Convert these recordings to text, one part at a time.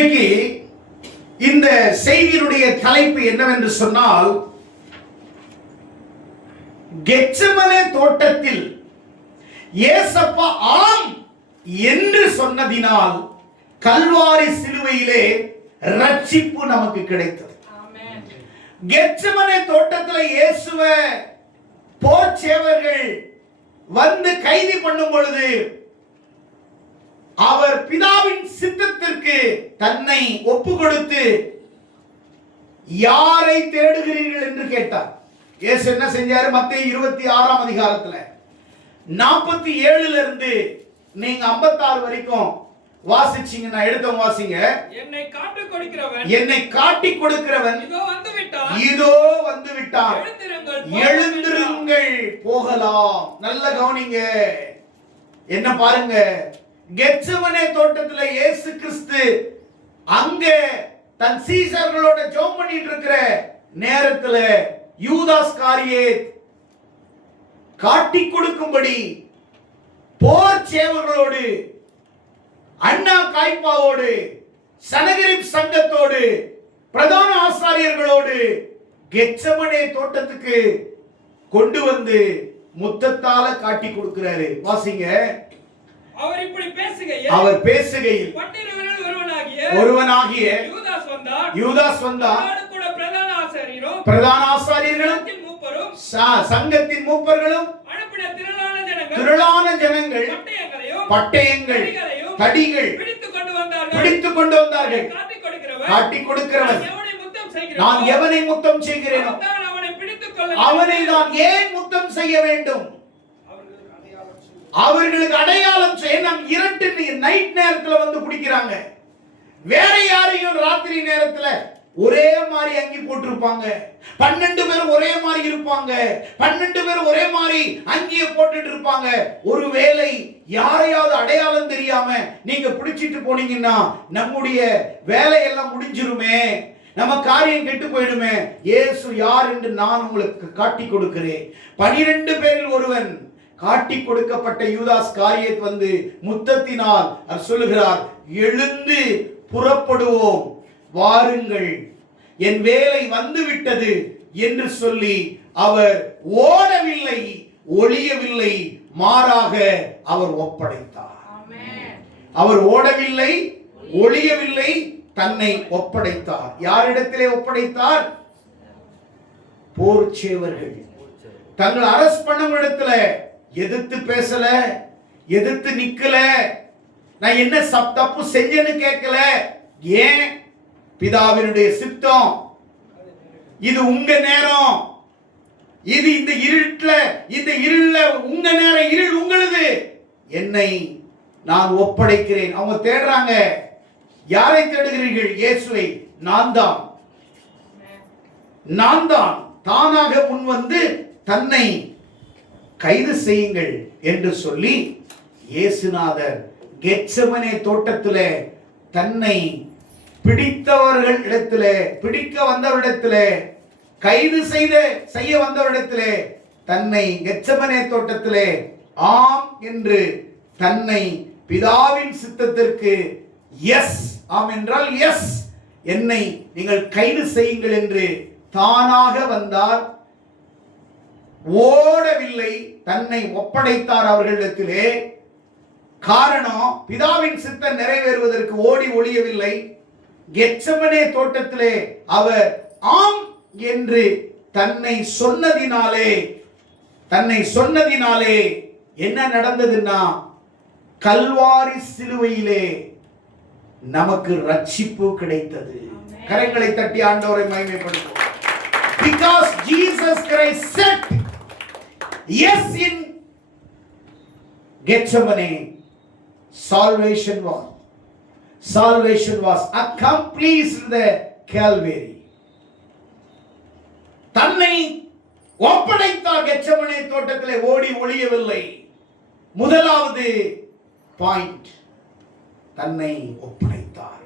இன்றைக்கு இந்த செய்தியினுடைய தலைப்பு என்னவென்று சொன்னால், கெத்செமனே தோட்டத்தில் ஏசப்பா ஆம் என்று சொன்னதினால் கல்வாரி சிலுவையிலே ரட்சிப்பு நமக்கு கிடைத்தது. கெத்செமனே தோட்டத்தில் இயேசுவ போர்ச்சேவர்கள் வந்து கைது பண்ணும் பொழுது அவர் பிதாவின் சித்தத்திற்கு தன்னை ஒப்பு கொடுத்து யாரை தேடுகிறீர்கள் என்று கேட்டார். இயேசு என்ன செஞ்சாரு? மத்தேயு 26ஆம் அதிகாரத்துல 47ல இருந்து நீங்க 56 வரைக்கும் வாசிச்சீங்கன்னா எடுத்தவங்க வாசிங்க. என்னை காட்டி கொடுக்கிறவன் இதோ வந்து விட்டான், எழுந்திருங்கள் போகலாம். நல்ல கவனிங்க, என்ன பாருங்க, கெத்செமனே தோட்டத்துல இயேசு கிறிஸ்து அங்க தன் சீசர்களோட ஜெபம் பண்ணிட்டு இருக்கிற நேரத்துல யூதாஸ் காரியேத் காட்டி கொடுக்கும்படி போர் சேவர்களோடு, அண்ணா காய்பாவோடு, சனகரிப் சங்கத்தோடு, பிரதான ஆசாரியர்களோடு கெத்செமனே தோட்டத்துக்கு கொண்டு வந்து முத்தத்தால காட்டி கொடுக்கிறாரு. வாசிங்க. அவர் இப்படி பேசுகையில், அவர் பேசுகையில் ஒருவனாகிய யூதாஸ் வந்தார். பிரதான ஆசாரியர்களும் சங்கத்தின் மூப்பர்களும் திரளான ஜனங்கள் பட்டயங்கள் தடிகள் பிடித்துக் கொண்டு வந்தார்கள். காட்டி கொடுக்கிறவன் நான் எவனை முத்தம் செய்கிறேனோ அவனை நான் ஏன் முத்தம் செய்ய வேண்டும்? அவர்களுக்கு அடையாளம் செய்ய நாம் இரண்டு நைட் நேரத்துல வந்து பிடிக்கிறாங்க. வேற யாரையும் ராத்திரி நேரத்துல ஒரே மாதிரி அங்கி போட்டிருப்பாங்க. 12 பேர் ஒரே மாதிரி இருப்பாங்க. 12 பேர் ஒரே மாதிரி அங்கிய போட்டுட்டு இருப்பாங்க. ஒருவேளை யாரையாவது அடையாளம் தெரியாம நீங்க பிடிச்சிட்டு போனீங்கன்னா நம்முடைய வேலையெல்லாம் முடிஞ்சிருமே, நம்ம காரியம் கெட்டு போயிடுமே. இயேசு யார் என்று நான் உங்களுக்கு காட்டி கொடுக்கிறேன். 12 பேரில் ஒருவன் காட்டி கொடுக்கப்பட்ட யூதாஸ் காரியத் வந்து முத்தத்தினால் அவர் சொல்லுகிறார், எழுந்து புறப்படுவோம், வாருங்கள், என் வேலை வந்து விட்டது என்று சொல்லி அவர் ஓடவில்லை, ஒளியவில்லை, மாறாக அவர் ஒப்படைத்தார். அவர் ஓடவில்லை, ஒளியவில்லை, தன்னை ஒப்படைத்தார். யாரிடத்திலே ஒப்படைத்தார்? போர்ச்சேவர்கள். தங்கள் அரஸ்ட் பண்ணும் இடத்துல எதிர்த்து பேசல, எதிர்த்து நிக்கல, நான் என்ன தப்பு செஞ்சேன்னு கேட்கல. ஏன்? பிதாவினுடைய சித்தம், இது உங்க நேரம், இது இந்த இருள்ல உங்க நேரம், இருள் உங்களது, என்னை நான் ஒப்படைக்கிறேன். அவங்க தேடுறாங்க. யாரை தேடுகிறீர்கள்? இயேசுவை. நான் தான் தானாக முன் வந்து தன்னை கைது செய்யுங்கள் என்று சொல்லி இயேசுநாதர் கெத்செமனே தோட்டத்திலே தன்னை பிடித்தவர்கள் இடத்திலே, பிடிக்க வந்தவரிடத்திலே, கைது செய்ய வந்தவரிடத்திலே தன்னை கெத்செமனே தோட்டத்திலே ஆம் என்று தன்னை பிதாவின் சித்தத்திற்கு எஸ், ஆம் என்றால் எஸ், என்னை நீங்கள் கைது செய்யுங்கள் என்று தானாக வந்தார். ஓடவில்லை, தன்னை ஒப்படைத்தார் அவர்களிடத்திலே. காரணம், பிதாவின் சித்தம் நிறைவேறுவதற்கு ஓடி ஒளியவில்லை. கெத்செமனே தோட்டத்திலே அவர் ஆம் என்று தன்னை சொன்னதினாலே என்ன நடந்ததுன்னா, கல்வாரி சிலுவையிலே நமக்கு ரட்சிப்பு கிடைத்தது. கரங்களை தட்டி ஆண்டவரை மகிமைப்படுத்துவோம். Because Jesus Christ said yes in Gethsemane, salvation was accomplished in the Calvary. தன்னை ஒப்படைத்தார். கெத்செமனே தோட்டத்திலே ஓடி ஒளியவில்லை. முதலாவது பாயிண்ட், தன்னை ஒப்படைத்தார்.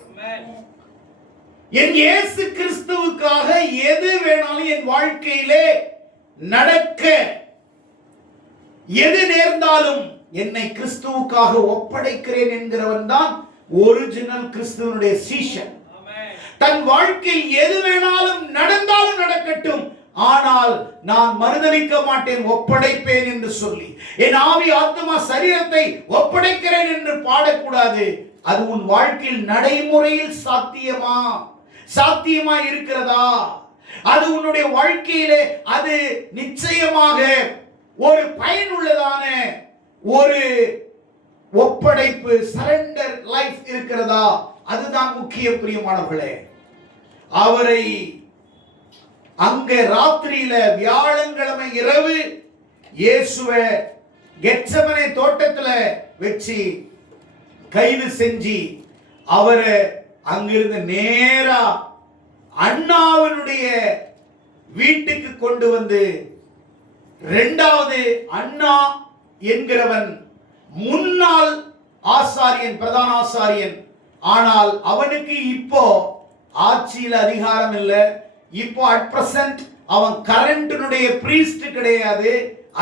என் இயேசு கிறிஸ்துவுக்காக எது வேணாலும் என் வாழ்க்கையிலே நடக்க, எது நேர்ந்தாலும் என்னை கிறிஸ்துவுக்காக ஒப்படைக்கிறேன் என்கிறவன் தான் ஒரிஜினல் கிறிஸ்துவனுடைய சீஷன். ஆமென். தன் வாழ்க்கையில் எது வேணாலும் நடந்தாலும் நடக்கட்டும், ஆனால் நான் மறுதலிக்க மாட்டேன், ஒப்படைப்பேன் என்று சொல்லி, என் ஆவி ஆத்துமா சரீரத்தை ஒப்படைக்கிறேன் என்று பாடக்கூடாது. அது உன் வாழ்க்கையில் நடைமுறையில் சாத்தியமா இருக்கிறதா? அது உன்னுடைய வாழ்க்கையிலே அது நிச்சயமாக ஒரு பயனுள்ளதான ஒரு ஒப்படைப்பு, சரண்டர் லைஃப் இருக்கிறதா? அதுதான் முக்கிய பிரியமானவர்களே. அவரை அங்க ராத்திரியில வியாழக்கிழமை இரவு இயேசுவை கெத்செமனே தோட்டத்துல வச்சு கைது செஞ்சு அவரை அங்கிருந்து நேரா அண்ணாவினுடைய வீட்டுக்கு கொண்டு வந்து, இரண்டாவது அண்ணா என்கிறவன் முன்னாள் ஆசாரியன், பிரதான ஆசாரியன். ஆனால் அவனுக்கு இப்போ ஆட்சியில் அதிகாரம் இல்லை. இப்போ அட் பிரசன்ட் அவன் கரண்ட்னுடைய பிரீஸ்ட் கிடையாது,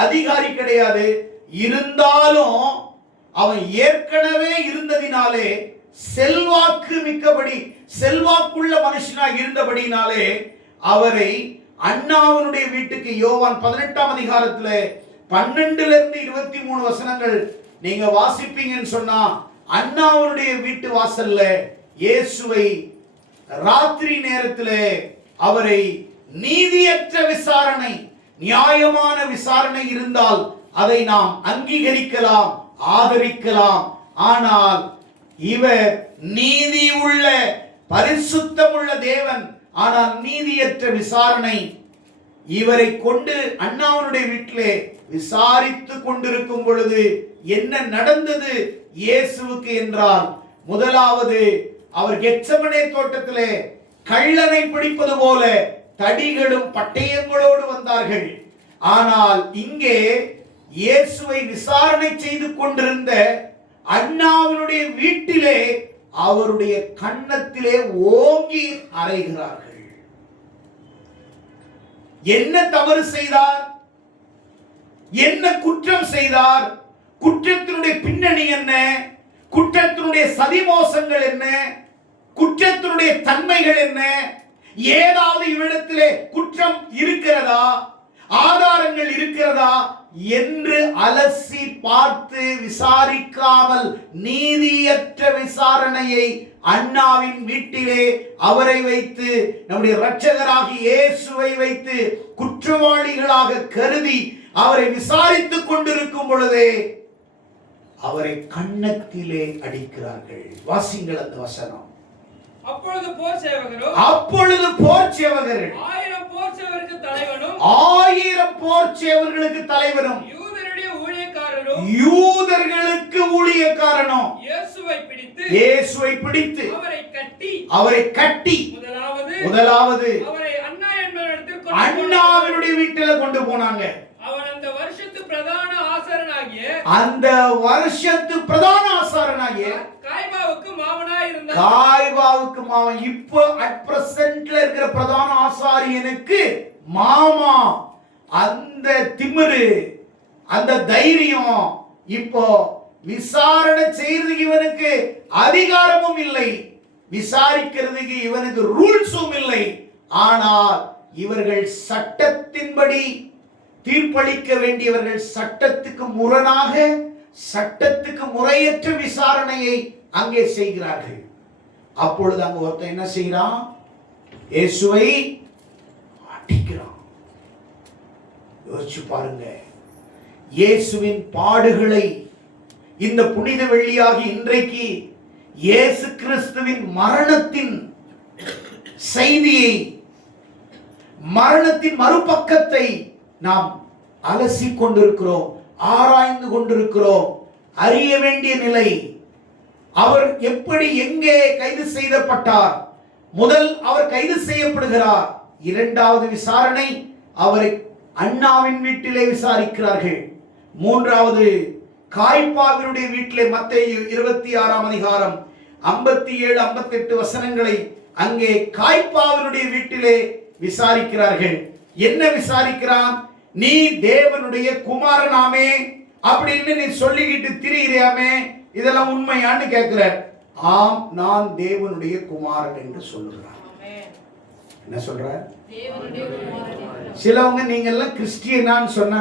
அதிகாரி கிடையாது. இருந்தாலும் அவன் ஏற்கனவே இருந்ததினாலே, செல்வாக்கு மிக்கபடி செல்வாக்குள்ள மனுஷனாக இருந்தபடினாலே அவரை அண்ணாவினுடைய வீட்டுக்கு, யோவான் 18ஆம் அதிகாரத்துல 12 இருந்து 23 வசனங்கள் நீங்க வாசிப்பீங்கன்னு சொன்னா, அண்ணாவினுடைய வீட்டு வாசல்ல இயேசுவை ராத்திரி நேரத்திலே அவரை நீதியற்ற விசாரணை, நியாயமான விசாரணை இருந்தால் அதை நாம் அங்கீகரிக்கலாம், ஆதரிக்கலாம். ஆனால் இவர் நீதி உள்ள பரிசுத்தமுள்ள தேவன், ஆனால் நீதியற்ற விசாரணை. இவரை கொண்டு அண்ணாவுடைய வீட்டிலே விசாரித்து கொண்டிருக்கும் பொழுது என்ன நடந்தது இயேசுவுக்கு என்றால், முதலாவது அவர் கெத்செமனே தோட்டத்திலே கள்ளனை பிடிப்பது போல தடிகளும் பட்டயங்களோடு வந்தார்கள். ஆனால் இங்கே இயேசுவை விசாரணை செய்து கொண்டிருந்த அண்ணாவினுடைய வீட்டிலே அவருடைய கன்னத்திலே ஓங்கி அறைகிறார்கள். என்ன தவறு செய்தார்? என்ன குற்றம் செய்தார்? குற்றத்தினுடைய பின்னணி என்ன? குற்றத்தினுடைய சதிமோசங்கள் என்ன? குற்றத்தினுடைய தன்மைகள் என்ன? ஏதாவது இவ்விடத்திலே குற்றம் இருக்கிறதா, ஆதாரங்கள் இருக்கிறதா என்று அலசி பார்த்து விசாரிக்காமல் நீதியற்ற விசாரணையை அண்ணாவின் வீட்டிலே அவரை வைத்து, நம்முடைய இரட்சகராகிய இயேசுவை வைத்து குற்றவாளிகளாக கருதி அவரை விசாரித்துக் கொண்டிருக்கும் பொழுதே அவரை கன்னத்திலே அடிக்கிறார்கள். வாசிங்கள் அந்த வசனம். அப்பொழுது போர் சேவகரும் 1000 போர் சேவகருக்கு தலைவனும் 1000 போர் சேவர்களுக்கு தலைவனும் யூதர்களுக்கு ஊழியக்காரனும் இயேசுவை பிடித்து அவரை கட்டி முதலாவது அவரை அண்ணாவினுடைய வீட்டில் கொண்டு போனாங்க. அவன் அந்த வருஷத்து பிரதான ஆசாரனாகிய காய்பாவுக்கு மாவன். இப்போ அட் பிரசன்ட்ல இருக்கிற பிரதான ஆசாரியனுக்கு மாமா. அந்த திமிரு, அந்த தைரியம், இப்போ விசாரணை செய்யறதுக்கு இவனுக்கு அதிகாரமும் இல்லை, விசாரிக்கிறதுக்கு இவனுக்கு ரூல்ஸும் இல்லை. ஆனால் இவர்கள் சட்டத்தின்படி தீர்ப்பளிக்க வேண்டியவர்கள் சட்டத்துக்கு முரணாக, சட்டத்துக்கு முறையற்ற விசாரணையை அங்கே செய்கிறார்கள். அப்பொழுது அங்க ஒருத்தன் என்ன செய்யறான்? இயேசுவை அடிக்கிறான். யோசிச்சு பாருங்க, இயேசுவின் பாடுகளை இந்த புனித வெள்ளியாகி இன்றைக்கு இயேசு கிறிஸ்துவின் மரணத்தின் செய்தியை, மரணத்தின் மறுபக்கத்தை நாம் அலசி கொண்டிருக்கிறோம், ஆராய்ந்து கொண்டிருக்கிறோம். அறிய வேண்டிய நிலை. அவர் எப்படி, எங்கே கைது செய்யப்பட்டார்? முதல் அவர் கைது செய்யப்படுகிறார். இரண்டாவது விசாரணை, அவரை அண்ணாவின் வீட்டிலே விசாரிக்கிறார்கள். மூன்றாவது காய்பாவினுடைய வீட்டிலே, மத்தேயு 26ஆம் அதிகாரம் 57 58 வசனங்களை அங்கே காய்பாவினுடைய வீட்டிலே விசாரிக்கிறார்கள். என்ன விசாரிக்கிறான்? நீ தேவனுடைய குமாரனாமே அப்படின்னு நீ சொல்லிக்கிட்டு திரியிறியாமே, இதெல்லாம் உண்மையான்னு கேட்கிற. ஆம் நான் தேவனுடைய குமாரன் என்று சொல்லுகிறார். என்ன சொல்ற? சிலவங்க நீங்க எல்லாம் கிறிஸ்டியனான்னு சொன்னா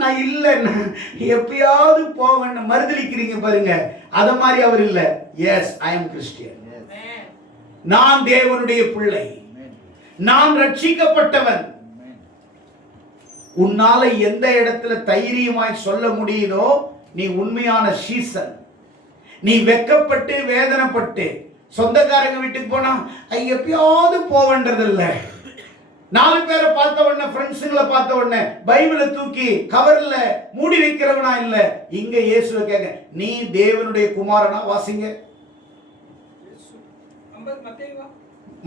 நான் இல்ல, நான் எப்பயாவது போவேன் மறுதளிக்கிறீங்க பாருங்க. அத மாதிரி அவர் இல்ல. எஸ், ஐ அம் கிறிஸ்டியன். நான் தேவனுடைய பிள்ளை, நான் ரட்சிக்கப்பட்டவன். உன்னால எந்த இடத்துல தைரியமாய் சொல்ல முடியுதோ நீ உண்மையான சீசன். நீ வெக்கப்பட்டு வேதனைப்பட்டு சொந்தக்காரங்க வீட்டுக்கு போனா எப்பயாவது போவேன்றது இல்ல. 4 பேரை பார்த்த உடனே, ஃப்ரெண்ட்ஸுங்களை பார்த்த உடனே பைபிளை தூக்கி கவர்ல மூடி வைக்கிறவனா இல்ல. இங்க இயேசுவை கேட்க, நீ தேவனுடைய குமாரனா? வாசிங்க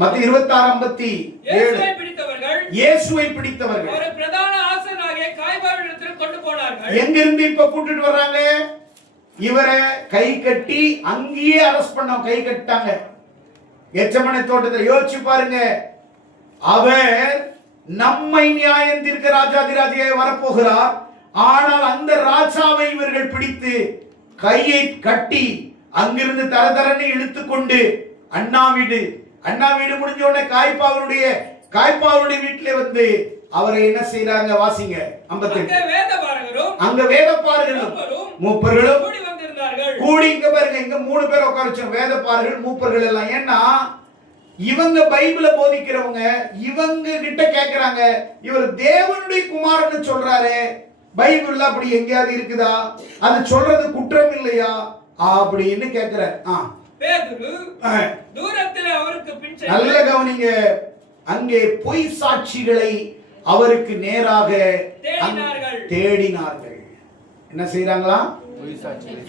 மத்தேயு 26:57. இயேசுவை பிடித்தவர்கள் ஒரு பிரதான ஆசாரியனாகிய காய்பாவிடத்தில் கொண்டு போனார்கள். எங்க இருந்து இப்ப கூட்டிட்டு வர்றாங்க? இவரை கை கட்டி அங்கேயே அரெஸ்ட் பண்ண கை கட்டாங்க. எச்சமனை தோட்டத்தில் யோசிச்சு பாருங்க. அவர் நம்மை நியாயம் தீர்க்க ராஜாதிராஜாய் வரப்போகிறார். ஆனால் அந்த ராஜாவை இவர்கள் பிடித்து கையை கட்டி அங்கிருந்து தரதரன்னு இழுத்து கொண்டு அண்ணா வீடு முடிஞ்ச உடனே காய்பாவுடைய வீட்டிலே வந்து அவரை என்ன செய்யறாங்க? வாசிங்க 58. அங்க வேதபாரகரும் மூப்பர்களும் கூடி, இங்க பாருங்க, இங்க 3 பேர் உட்கார வச்சோம். வேதபாரகர்கள் மூப்பர்கள் எல்லாம். ஏன்னா இவங்க பைபிளை போதிக்கிறவங்க, இவங்க கிட்ட கேக்குறாங்க, இவர் தேவனுடைய குமாரன்னு சொல்றாரு, பைபிள்ல அப்படி எங்கேயாவது இருக்குதா? அது சொல்றது குற்றம் இல்லையா அப்படின்னு கேக்குறாரு. நல்ல கவனிங்க. அங்கே பொய் சாட்சிகளை அவருக்கு நேராக தேடினார்கள். என்ன செய்யறாங்களா?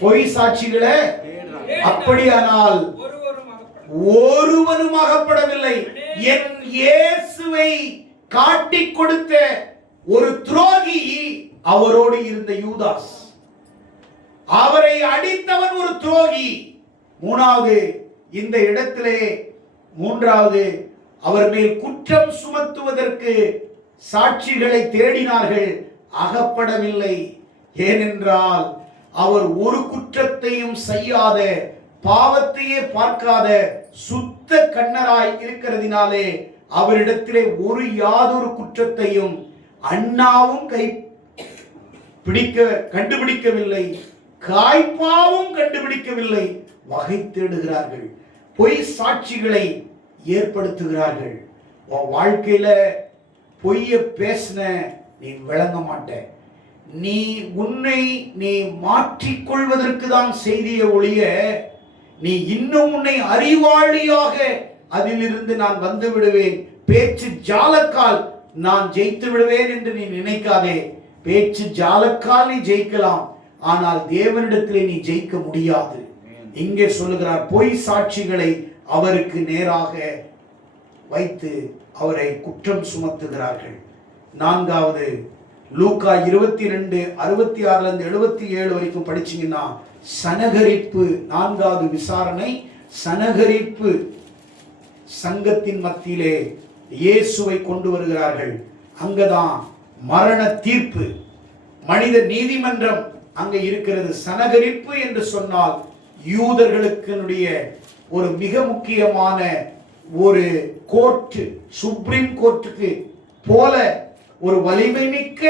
பொய் சாட்சிகளை. அப்படியானால் ஒருவனும் அகப்படவில்லை. என் இயேசுவை காட்டிக் கொடுத்த ஒரு துரோகி அவரோடு இருந்த யூதாஸ். அவரை அடித்தவன் ஒரு துரோகி. இந்த இடத்திலே மூன்றாவது, அவர் மேல் குற்றம் சுமத்துவதற்கு சாட்சிகளை தேடினார்கள், அகப்படவில்லை. ஏனென்றால் அவர் ஒரு குற்றத்தையும் செய்யாத, பாவத்தையே பார்க்காத சுத்த கண்ணராய் இருக்கிறதினாலே அவரிடத்திலே யாதொரு குற்றத்தையும் அண்ணாவும் கண்டுபிடிக்கவில்லை, காய்பாவும் கண்டுபிடிக்கவில்லை. வகை தேடுகிறார்கள், பொய் சாட்சிகளை ஏற்படுத்துகிறார்கள். வாழ்க்கையில பொய்ய பேசின நீ விளங்க மாட்ட. உன்னை மாற்றிக்கொள்வதற்கு தான் செய்திய ஒழிய, நீ இன்னும் உன்னை அறிவாளியாக அதிலிருந்து நான் வந்து விடுவேன், பேச்சு ஜாலக்கால் நான் ஜெயித்து விடுவேன் என்று நீ நினைக்காதே. பேச்சு ஜாலக்கால் நீ ஜெயிக்கலாம், ஆனால் தேவனிடத்திலே நீ ஜெயிக்க முடியாது. இங்கே சொல்லுகிறார், பொய் சாட்சிகளை அவருக்கு நேராக வைத்து அவரை குற்றம் சுமத்துகிறார்கள். 4வது, லூக்கா 22:66-77 வரைக்கும் படிச்சீங்கன்னா, சனகரிப்பு 4வது விசாரணை. சனகரிப்பு சங்கத்தின் மத்தியிலே இயேசுவை கொண்டு வருகிறார்கள். அங்கதான் மரண தீர்ப்பு, மனித நீதிமன்றம் அங்க இருக்கிறது. சனகரிப்பு என்று சொன்னால் யூதர்களுக்கு ஒரு மிக முக்கியமான ஒரு கோர்ட், சுப்ரீம் கோர்ட்டுக்கு போல ஒரு வலிமை மிக்க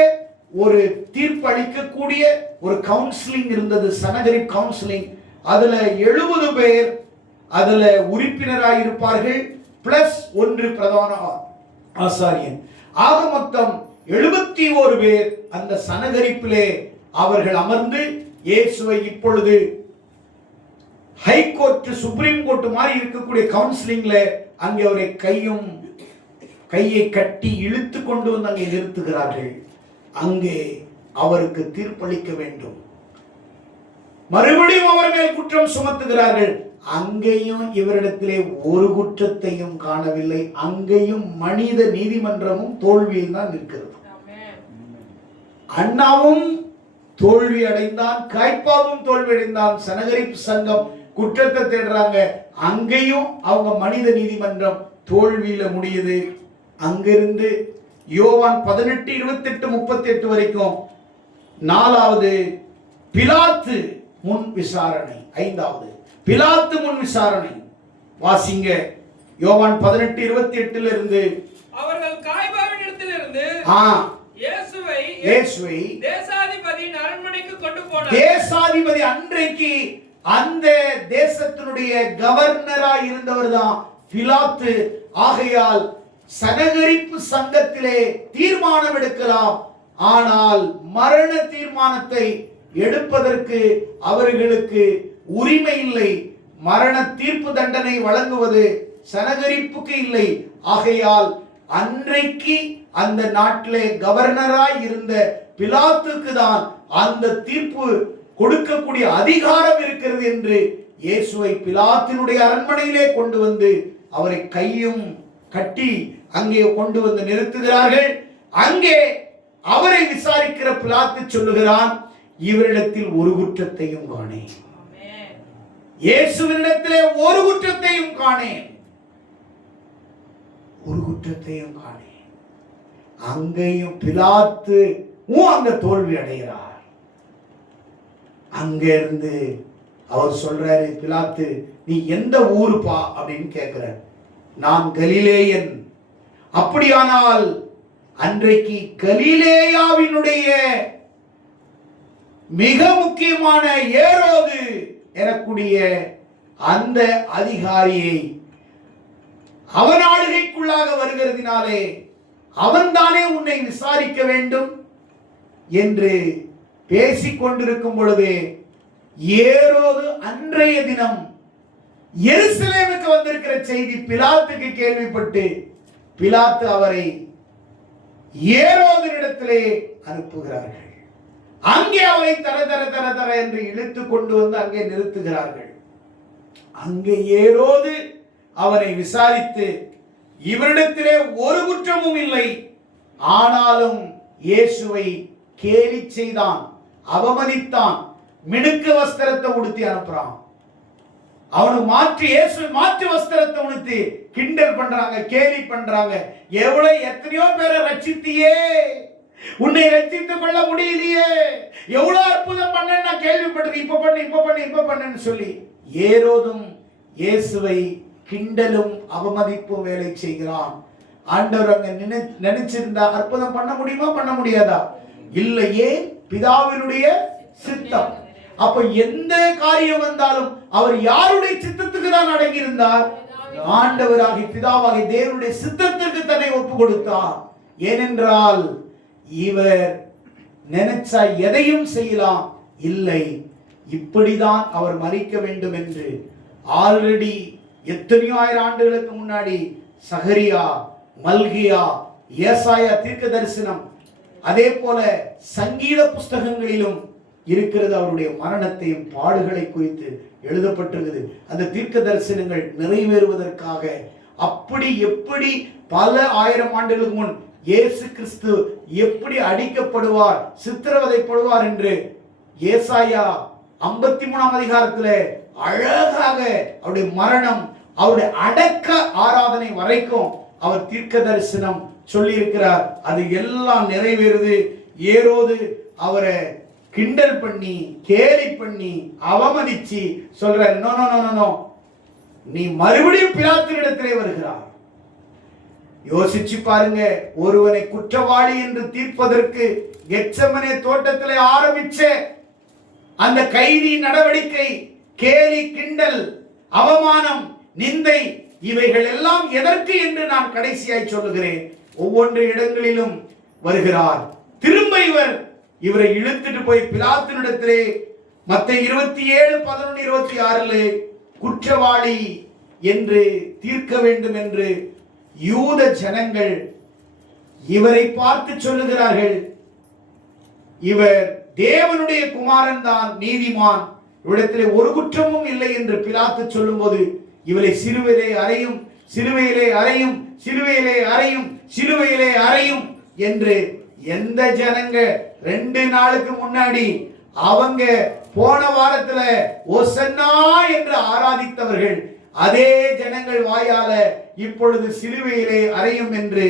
ஒரு தீர்ப்பு அளிக்கக்கூடிய ஒரு கவுன்சிலிங் இருந்தது, சனகரிப் கவுன்சிலிங். அதுல 70 பேர் அதுல உறுப்பினராக இருப்பார்கள், பிளஸ் 1 பிரதான ஆசாரியன். ஆக மொத்தம் 71 பேர் அந்த சனகரிப்பிலே அவர்கள் அமர்ந்து இயேசுவை இப்பொழுது ஹை கோர்ட், சுப்ரீம் கோர்ட் மாதிரி இருக்கக்கூடிய கவுன்சிலிங்ல அங்கே அவரை கையை கட்டி இழுத்து கொண்டு வந்து அங்கே நிறுத்துகிறார்கள். அங்கே அவருக்கு தீர்ப்பளிக்க வேண்டும். மறுபடியும் அவர் மேல் குற்றம் சுமத்துகிறார்கள். அங்கேயும் இவரிடத்திலே ஒரு குற்றத்தையும் காணவில்லை. அங்கேயும் மனித நீதிமன்றமும் தோல்வியில் தான் நிற்கிறது. அண்ணாவும் தோல்வி அடைந்தான், காய்பாவும் தோல்வி அடைந்தான். சனகரிப்பு சங்கம் குற்றத்தை தேடுறாங்க, அங்கேயும் அவங்க மனித நீதிமன்றம் தோல்வியில முடியுது. அங்கிருந்து யோவான் 18:28-38 வரைக்கும் 4வது பிலாத்து முன் விசாரணை. 5வது பிலாத்து முன் விசாரணை. வாசிங்க யோவான் 18:28 இருந்து. அவர்கள் காய்பாவினிடத்திலிருந்து இயேசுவை தேசாதிபதியின் அரண்மனைக்கு கொண்டு போனார். தேசாதிபதி அன்றைக்கு அந்த தேசத்தினுடைய கவர்னராய் இருந்தவர் தான் பிலாத்து. ஆகையால் சனகரிப்பு சங்கத்திலே தீர்மானம் எடுக்கலாம், ஆனால் மரண தீர்மானத்தை எடுப்பதற்கு அவர்களுக்கு உரிமை இல்லை. மரண தீர்ப்பு தண்டனை வழங்குவது சனகரிப்புக்கு இல்லை. ஆகையால் அன்றைக்கு அந்த நாட்டிலே கவர்னராய் இருந்த பிலாத்துக்கு தான் அந்த தீர்ப்பு கொடுக்கக்கூடிய அதிகாரம் இருக்கிறது என்று இயேசுவை பிலாத்தினுடைய அரண்மனையிலே கொண்டு வந்து அவரை கையும் கட்டி அங்கே கொண்டு வந்து நிறுத்துகிறார்கள். அங்கே அவரை விசாரிக்கிற பிலாத்து சொல்லுகிறான், இவரிடத்தில் ஒரு குற்றத்தையும் காணேன். இயேசுவினிடத்திலே ஒரு குற்றத்தையும் காணேன், ஒரு குற்றத்தையும் காணேன். அங்கேயும் பிலாத்து அங்க தோல்வி அடைகிறார். அங்க இருந்து அவர் சொல்றாரு, பிலாத்து நீ எந்த ஊருப்பா அப்படின்னு கேட்கிறார். நான் கலிலேயன். அப்படியானால் அன்றைக்கு கலிலேயாவினுடைய மிக முக்கியமான ஏரோது எனக்கூடிய அந்த அதிகாரியை அவன் ஆளுகைக்குள்ளாக வருகிறதினாலே அவன்தானே உன்னை விசாரிக்க வேண்டும் என்று பேசிக் கொண்டிருக்கும் பொழுதே ஏரோது அன்றைய தினம் எருசலேமுக்கு வந்திருக்கிற செய்தி பிலாத்துக்கு கேள்விப்பட்டு பிலாத்து அவரை ஏரோதினிடத்திலே அனுப்புகிறார்கள். அங்கே அவரை தர தர தர தர என்று இழுத்து கொண்டு வந்து அங்கே நிறுத்துகிறார்கள். அங்கே ஏரோது அவரை விசாரித்து இவரிடத்திலே ஒரு குற்றமும் இல்லை, ஆனாலும் இயேசுவை கேலி செய்தான், அவமதித்தான், மினுக்கு வஸ்திரத்தை உடுத்தி அனுப்புறான். அவனு மாற்றி இயேசு மாற்றி வஸ்திரத்தை உடுத்தி கிண்டல் பண்றாங்க, கேலி பண்றாங்க. எவ்வளவு எத்தனையோ பேரை ரட்சித்தியே, உன்னை ரட்சித்துக் கொள்ள முடியலையே, எவ்வளவு அற்புதம் பண்ண நான் கேள்விப்பட்டது, இப்ப பண்ணு சொல்லி ஏரோதும் இயேசுவை கிண்டலும் அவமதிப்பும் வேலை செய்கிறான். ஆண்டவர் அங்க நினைச்சிருந்தா அற்புதம் பண்ண முடியுமா, பண்ண முடியாதா? இல்லையே, பிதாவினுடைய சித்தம். அப்ப எந்த காரியம் வந்தாலும் அவர் யாருடைய சித்தத்துக்கு தான் அடங்கி இருந்தார்? ஆண்டவராகி பிதாவாகி தேவனுடைய சித்தத்திற்கு தன்னை ஒப்பு கொடுத்தார். ஏனென்றால் இவர் நினைச்சா எதையும் செய்யலாம். இல்லை, இப்படிதான் அவர் மரிக்க வேண்டும் என்று ஆல்ரெடி எத்தனையோ ஆயிரம் ஆண்டுகளுக்கு முன்னாடி சகரியா, மல்கியா, ஏசாயா தீர்க்க தரிசனம், அதே போல சங்கீத புஸ்தகங்களிலும் இருக்கிறது. அவருடைய மரணத்தையும் பாடுகளை குறித்து எழுதப்பட்டிருக்குது. அந்த தீர்க்க தரிசனங்கள் நிறைவேறுவதற்காக அப்படி எப்படி பல ஆயிரம் ஆண்டுகளுக்கு முன் இயேசு கிறிஸ்து எப்படி அடிக்கப்படுவார், சித்திரவதைப்படுவார் என்று ஏசாயா 53ஆம் அதிகாரத்தில் அழகாக அவருடைய மரணம், அவருடைய அடக்க ஆராதனை வரைக்கும் அவர் தீர்க்க தரிசனம் சொல்லி இருக்கிறார். அது எல்லாம் நிறைவேறுது. ஏரோது அவரை கிண்டல் பண்ணி கேலி பண்ணி அவமதிச்சு சொல்றார், நோ நோ நோ நோ, நீ மறுபடியும் பிலாத்தினிடத்திலே வருகிறார். யோசிச்சு பாருங்க, ஒருவனை குற்றவாளி என்று தீர்ப்பதற்கு கெத்செமனே தோட்டத்திலே ஆரம்பிச்ச அந்த கைதி நடவடிக்கை, கேலி, கிண்டல், அவமானம், நிந்தை, இவைகள் எல்லாம் எதற்கு என்று நான் கடைசியாய் சொல்லுகிறேன். ஒவ்வொரு இடங்களிலும் வருகிறார். திரும்ப இவரை இழுத்துட்டு போய் பிலாத்தினிடத்திலே மத்தேயு 27:11-26 குற்றவாளி என்று தீர்க்க வேண்டும் என்று யூத ஜனங்கள் இவரை பார்த்து சொல்லுகிறார்கள். இவர் தேவனுடைய குமாரன் தான், நீதிமான், இவரிடத்திலே ஒரு குற்றமும் இல்லை என்று பிலாத்து சொல்லும்போது இவரை சிலுவையிலே அறையும், சிலுவையிலே அறையும், சிலுவையிலே அறையும், சிலுவையிலே அறையும் என்று எந்த ஜனங்க 2 நாளுக்கு முன்னாடி அவங்க போன வாரத்துல ஓசன்னா என்று ஆராதித்தவர்கள், அதே ஜனங்கள் வாயால இப்பொழுது சிலுவையிலே அறையும் என்று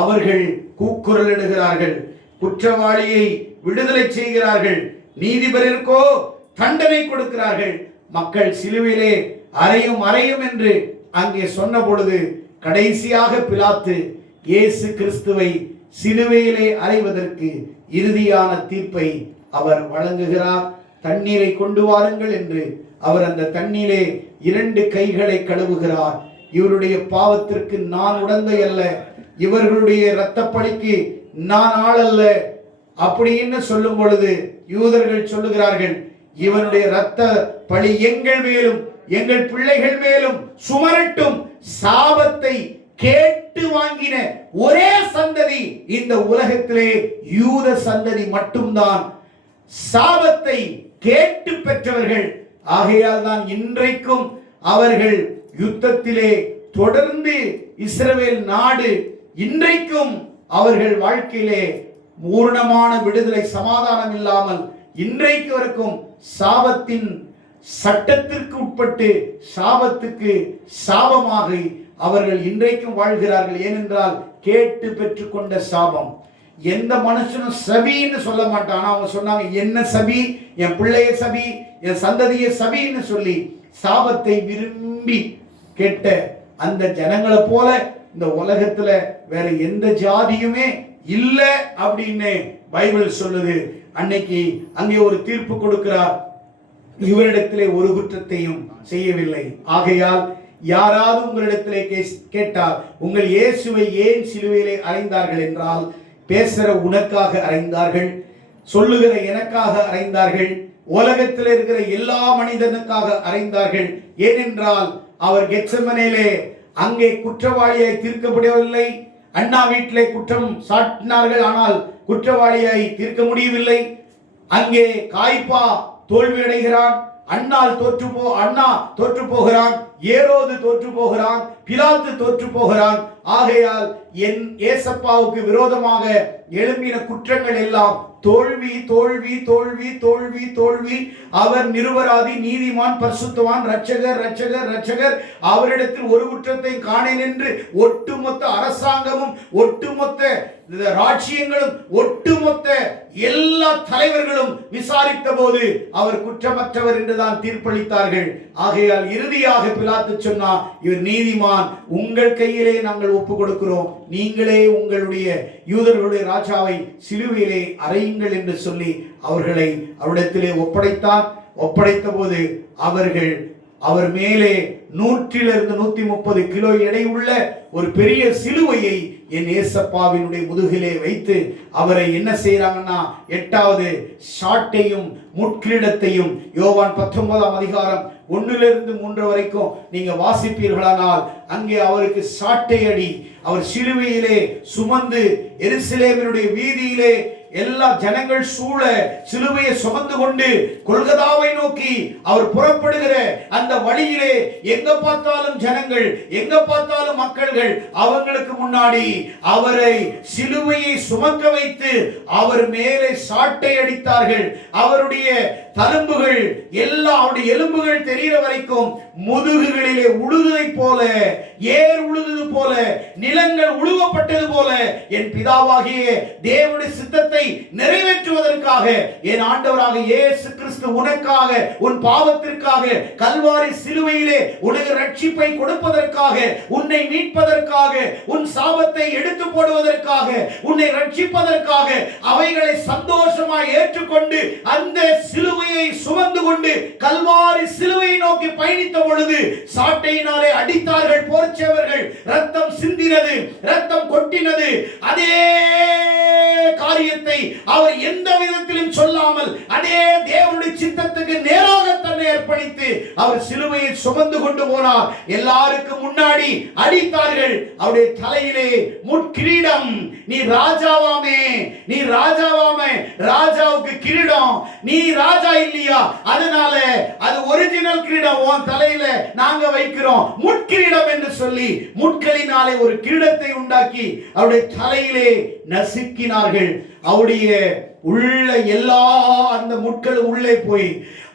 அவர்கள் கூக்குரலிடுகிறார்கள். குற்றவாளியை விடுதலை செய்கிறார்கள், நீதிபதிக்கோ தண்டனை கொடுக்கிறார்கள். மக்கள் சிலுவையிலே அறையும் என்று அங்கே சொன்ன பொழுது கடைசியாக பிலாத்து இயேசு கிறிஸ்துவை சிலுவையிலே அறைவதற்கு இறுதியான தீர்ப்பை அவர் வழங்குகிறார். தண்ணீரை கொண்டு வாருங்கள் என்று அவர் அந்த தண்ணீரே 2 கைகளை கழுவுகிறார். இவருடைய பாவத்திற்கு நான் உடந்தை அல்ல, இவர்களுடைய இரத்தப்பழிக்கு நான் ஆள் அல்ல அப்படின்னு சொல்லும் பொழுது யூதர்கள் சொல்லுகிறார்கள், இவனுடைய இரத்த பழி எங்கள் மேலும் எங்கள் பிள்ளைகள் மேலும் சுமரட்டும். சாபத்தை கேட்டு வாங்கின ஒரே சந்ததி இந்த உலகத்திலே யூத சந்ததி மட்டும்தான். சாபத்தை கேட்டு பெற்றவர்கள். ஆகையால் தான் இன்றைக்கும் அவர்கள் யுத்தத்திலே தொடர்ந்து இஸ்ரவேல் நாடு இன்றைக்கும் அவர்கள் வாழ்க்கையிலே பூரணமான விடுதலை சமாதானம் இல்லாமல் இன்றைக்கு வரைக்கும் சாபத்தின் சட்டத்திற்கு உட்பட்டு சாபத்துக்கு சாபமாக அவர்கள் இன்றைக்கும் வாழ்கிறார்கள். ஏனென்றால் கேட்டு பெற்றுக்கொண்ட சாபம். எந்த மனுஷனும் சபின்னு சொல்ல மாட்டான். அவங்க சொன்னாங்க, என்ன சபி, என் பிள்ளைய சபி, என் சந்ததிய சபின்னு சொல்லி சாபத்தை விரும்பி கேட்ட அந்த ஜனங்களை போல இந்த உலகத்துல வேற எந்த ஜாதியுமே இல்லை அப்படின்னு பைபிள் சொல்லுது. அன்னைக்கு அங்கே ஒரு தீர்ப்பு கொடுக்கிறார், இவரிடத்திலே ஒரு குற்றத்தையும் செய்யவில்லை. ஆகையால் யாராவது உங்களிடத்திலே கேட்டால் உங்கள் இயேசுவை ஏன் சிலுவையிலே அறைந்தார்கள் என்றால், பேசுற உனக்காக அறைந்தார்கள், சொல்லுகிற எனக்காக அறைந்தார்கள், உலகத்தில் இருக்கிற எல்லா மனிதனுக்காக அறைந்தார்கள். ஏனென்றால் அவர் கெத்செமனேலே அங்கே குற்றவாளியாய் தீர்க்கப்படவில்லை. அண்ணா வீட்டிலே குற்றம் சாட்டினார்கள், ஆனால் குற்றவாளியாய் தீர்க்க முடியவில்லை. அங்கே காய்பா தோல்வி அடைகிறான், அண்ணா தோற்று போகிறான், ஏரோது தோற்று போகிறான், பிலாத்து தோற்று போகிறான். ஆகையால் என் ஏசப்பாவுக்கு விரோதமாக எழும்பின குற்றங்கள் எல்லாம் தோல்வி தோல்வி தோல்வி தோல்வி தோல்வி. அவர் நிரபராதி, நீதிமான், பரிசுத்தவான், ரட்சகர், அவரிடத்தில் ஒரு குற்றத்தை காணேன் என்று ஒட்டுமொத்த அரசாங்கமும் ஒட்டுமொத்த ராஜ்யங்களும் ஒட்டுமொத்த எல்லா தலைவர்களும் விசாரித்த போது அவர் குற்றமற்றவர் என்றுதான் தீர்ப்பளித்தார்கள். ஆகையால் இறுதியாக பிலாத்து சொன்னா, இவர் நீதிமான், உங்கள் கையிலே நாங்கள் ஒப்பு கொடுக்கிறோம், நீங்களே உங்களுடைய யூதர்களுடைய ராஜாவை சிலுவையிலே அறையுங்கள் என்று சொல்லி அவர்களை அவரிடத்திலே ஒப்படைத்தார். ஒப்படைத்த போது அவர் மேலே 100 to 130 கிலோ எடை உள்ள ஒரு பெரிய சிலுவையை என் ஏசப்பாவினுடைய முதுகிலே வைத்து அவரை என்ன செய்யறாங்கன்னா 8வது ஷாட்டையும் முட்கிரீடத்தையும் யோவான் 19ஆம் அதிகாரம் 1-3 வரைக்கும் நீங்க வாசிப்பீர்களானால் அங்கே அவருக்கு சாட்டை அடி, அவர் சிலுவையிலே சுமந்து எருசலேமினுடைய வீதியிலே எல்லா ஜனங்கள் சூழ சிலுவையை சுமந்து கொண்டு கொல்கதாவை நோக்கி அவர் புறப்படுகிற அந்த வழியிலே எங்க பார்த்தாலும் ஜனங்கள், எங்க பார்த்தாலும் மக்கள்கள் அவங்களுக்கு முன்னாடி அவரை சிலுவையை சுமக்க வைத்து அவர் மேலே சாட்டை அடித்தார்கள். அவருடைய தழும்புகள் எல்லா அவருடைய எலும்புகள் தெரிகிற வரைக்கும் முதுகுகளிலே உழுதை போல, ஏர் உழுது போல, நிலங்கள் உழுவப்பட்டது போல என் பிதாவாகிய தேவனுடைய சித்தத்தை நிறைவேற்றுவதற்காக என் ஆண்டவராக இயேசு கிறிஸ்து உனக்காக, உன் பாவத்திற்காக கல்வாரி சிலுவையிலே உனக்கு ரட்சிப்பை கொடுப்பதற்காக, உன்னை மீட்பதற்காக, உன் சாபத்தை எடுத்து போடுவதற்காக, உன்னை ரட்சிப்பதற்காக அவைகளை சந்தோஷமாய் ஏற்றுக்கொண்டு அந்த சிலுவையை சுமந்து கொண்டு கல்வாரி சிலுவையை நோக்கி பயணித்த பொழுது சாட்டையினாலே அடித்தார்கள் போர்ச்சவர்கள், ரத்தம் சிந்தினது, ரத்தம் கொட்டினது. அதே காரியத்தை அவர் எந்த விதத்திலும் சொல்லாமல் அதே தேவனுடைய சித்தத்துக்கு நேராக தன்னை அர்ப்பணித்து அவர் சிலுவையை சுமந்து கொண்டு போனார். எல்லாருக்கும் முன்னாடி அடித்தார்கள். அவருடைய தலையிலே முட்கிரீடம். நீ ராஜாவாமே, நீ ராஜாவாமே, ராஜாவுக்கு கிரீடம், நீ ராஜா இல்லையா, அதனால அது ஒரிஜினல் கிரீடம் உன் தலையில நாங்க வைக்கிறோம், முட்கிரீடம் என்று சொல்லி முட்களினாலே ஒரு கிரீடத்தை உண்டாக்கி அவருடைய தலையிலே நசுக்கினார்கள். அவருடைய உள்ள எல்லா அந்த முட்களும் உள்ளே போய்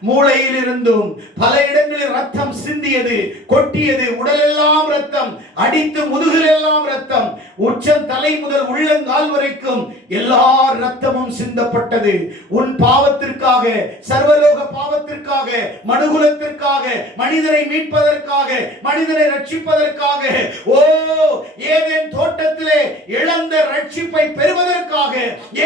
மூளையில் இருந்தும் பல இடங்களில் ரத்தம் சிந்தியது, கொட்டியது, உடலெல்லாம் ரத்தம், அடித்து முதுகில் எல்லாம் ரத்தம். உச்சம் தலை முதல் உள்ளங்கால் வரைக்கும் எல்லா ரத்தமும் சிந்தப்பட்டது. உன் பாவத்திற்காக, சர்வலோக பாவத்திற்காக, மனுகுலத்திற்காக, மனிதனை மீட்பதற்காக, மனிதனை ரட்சிப்பதற்காக, ஓ ஏதேன் தோட்டத்திலே இழந்த ரட்சிப்பை பெறுவதற்காக,